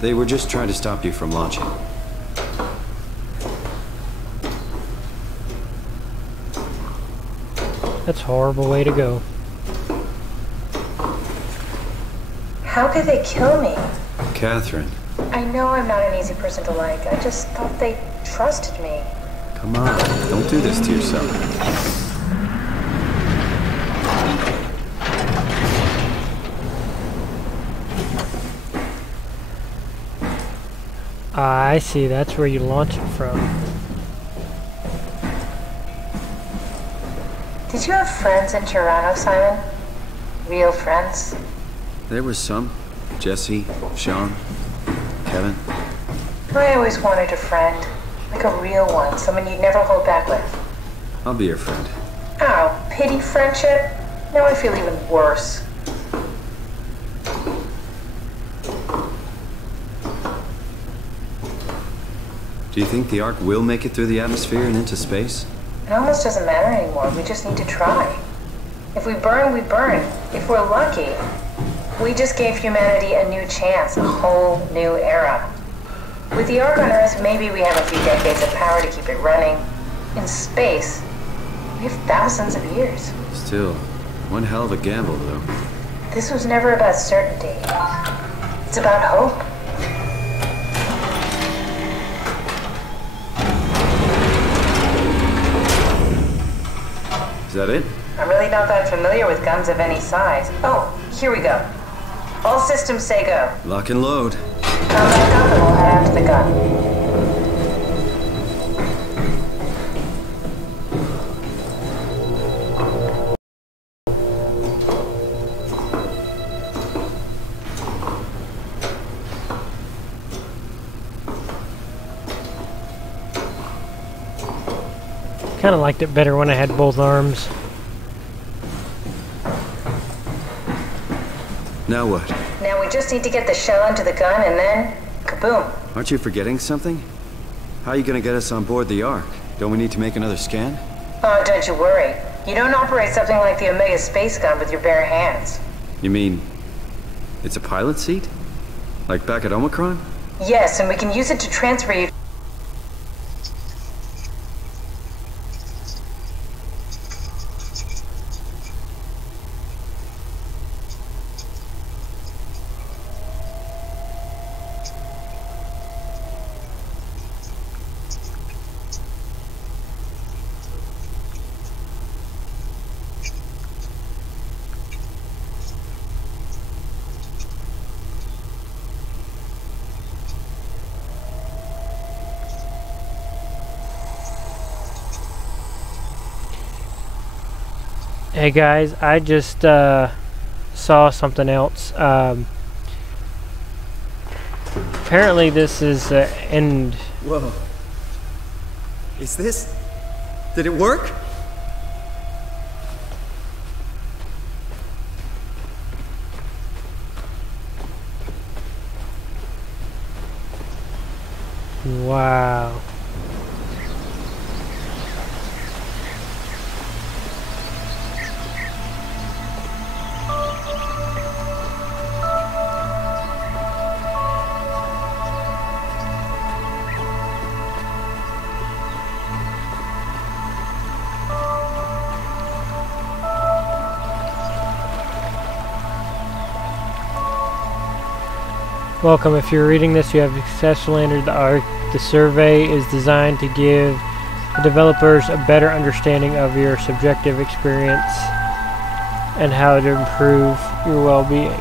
They were just trying to stop you from launching. That's a horrible way to go. How could they kill me? Catherine. I know I'm not an easy person to like. I just thought they trusted me. Come on, don't do this to yourself. I see, that's where you launch it from. Did you have friends in Toronto, Simon? Real friends? There was some. Jesse, Sean, Kevin. I always wanted a friend. Like a real one. Someone you'd never hold back with. I'll be your friend. Oh, pity friendship? Now I feel even worse. Do you think the Ark will make it through the atmosphere and into space? It almost doesn't matter anymore. We just need to try. If we burn, we burn. If we're lucky, we just gave humanity a new chance, a whole new era. With the Ark on Earth, maybe we have a few decades of power to keep it running. In space, we have thousands of years. Still, one hell of a gamble, though. This was never about certainty. It's about hope. Is that it? I'm really not that familiar with guns of any size. Oh, here we go. All systems say go. Lock and load. Come back up and we'll head out to the gun. Kind of liked it better when I had both arms. Now what? Now we just need to get the shell into the gun and then, kaboom. Aren't you forgetting something? How are you gonna get us on board the Ark? Don't we need to make another scan? Oh, don't you worry. You don't operate something like the Omega space gun with your bare hands. You mean, it's a pilot seat? Like back at Omicron? Yes, and we can use it to transfer you. Hey guys, I just saw something else. Apparently this is end. Whoa. Is this... Did it work? Wow. Welcome. If you're reading this, you have successfully entered the ARC. The survey is designed to give the developers a better understanding of your subjective experience and how to improve your well-being.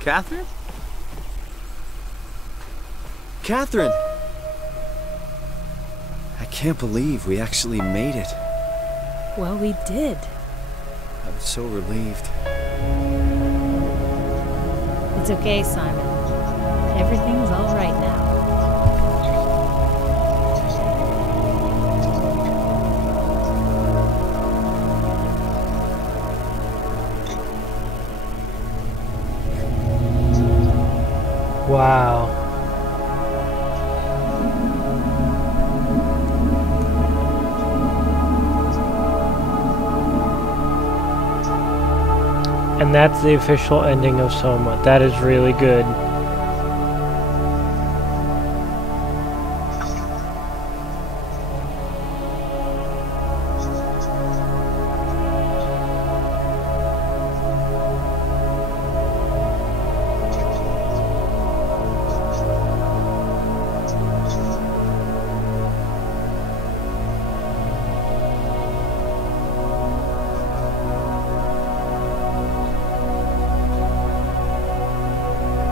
Catherine? Catherine! I can't believe we actually made it. Well, we did. I'm so relieved. It's okay, Simon. Everything's all right now. Wow. And that's the official ending of SOMA. That is really good.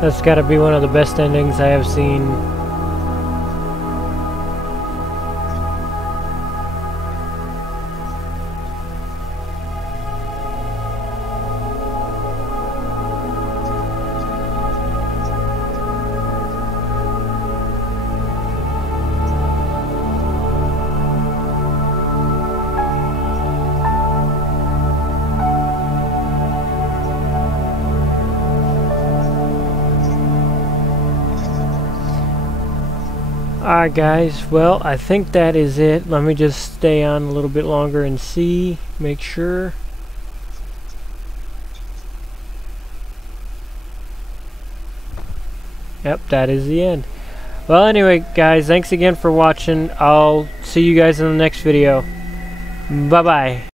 That's got to be one of the best endings I have seen. Alright guys, well I think that is it. Let me just stay on a little bit longer and see, make sure. Yep, that is the end. Well, anyway, guys, thanks again for watching. I'll see you guys in the next video. Bye-bye.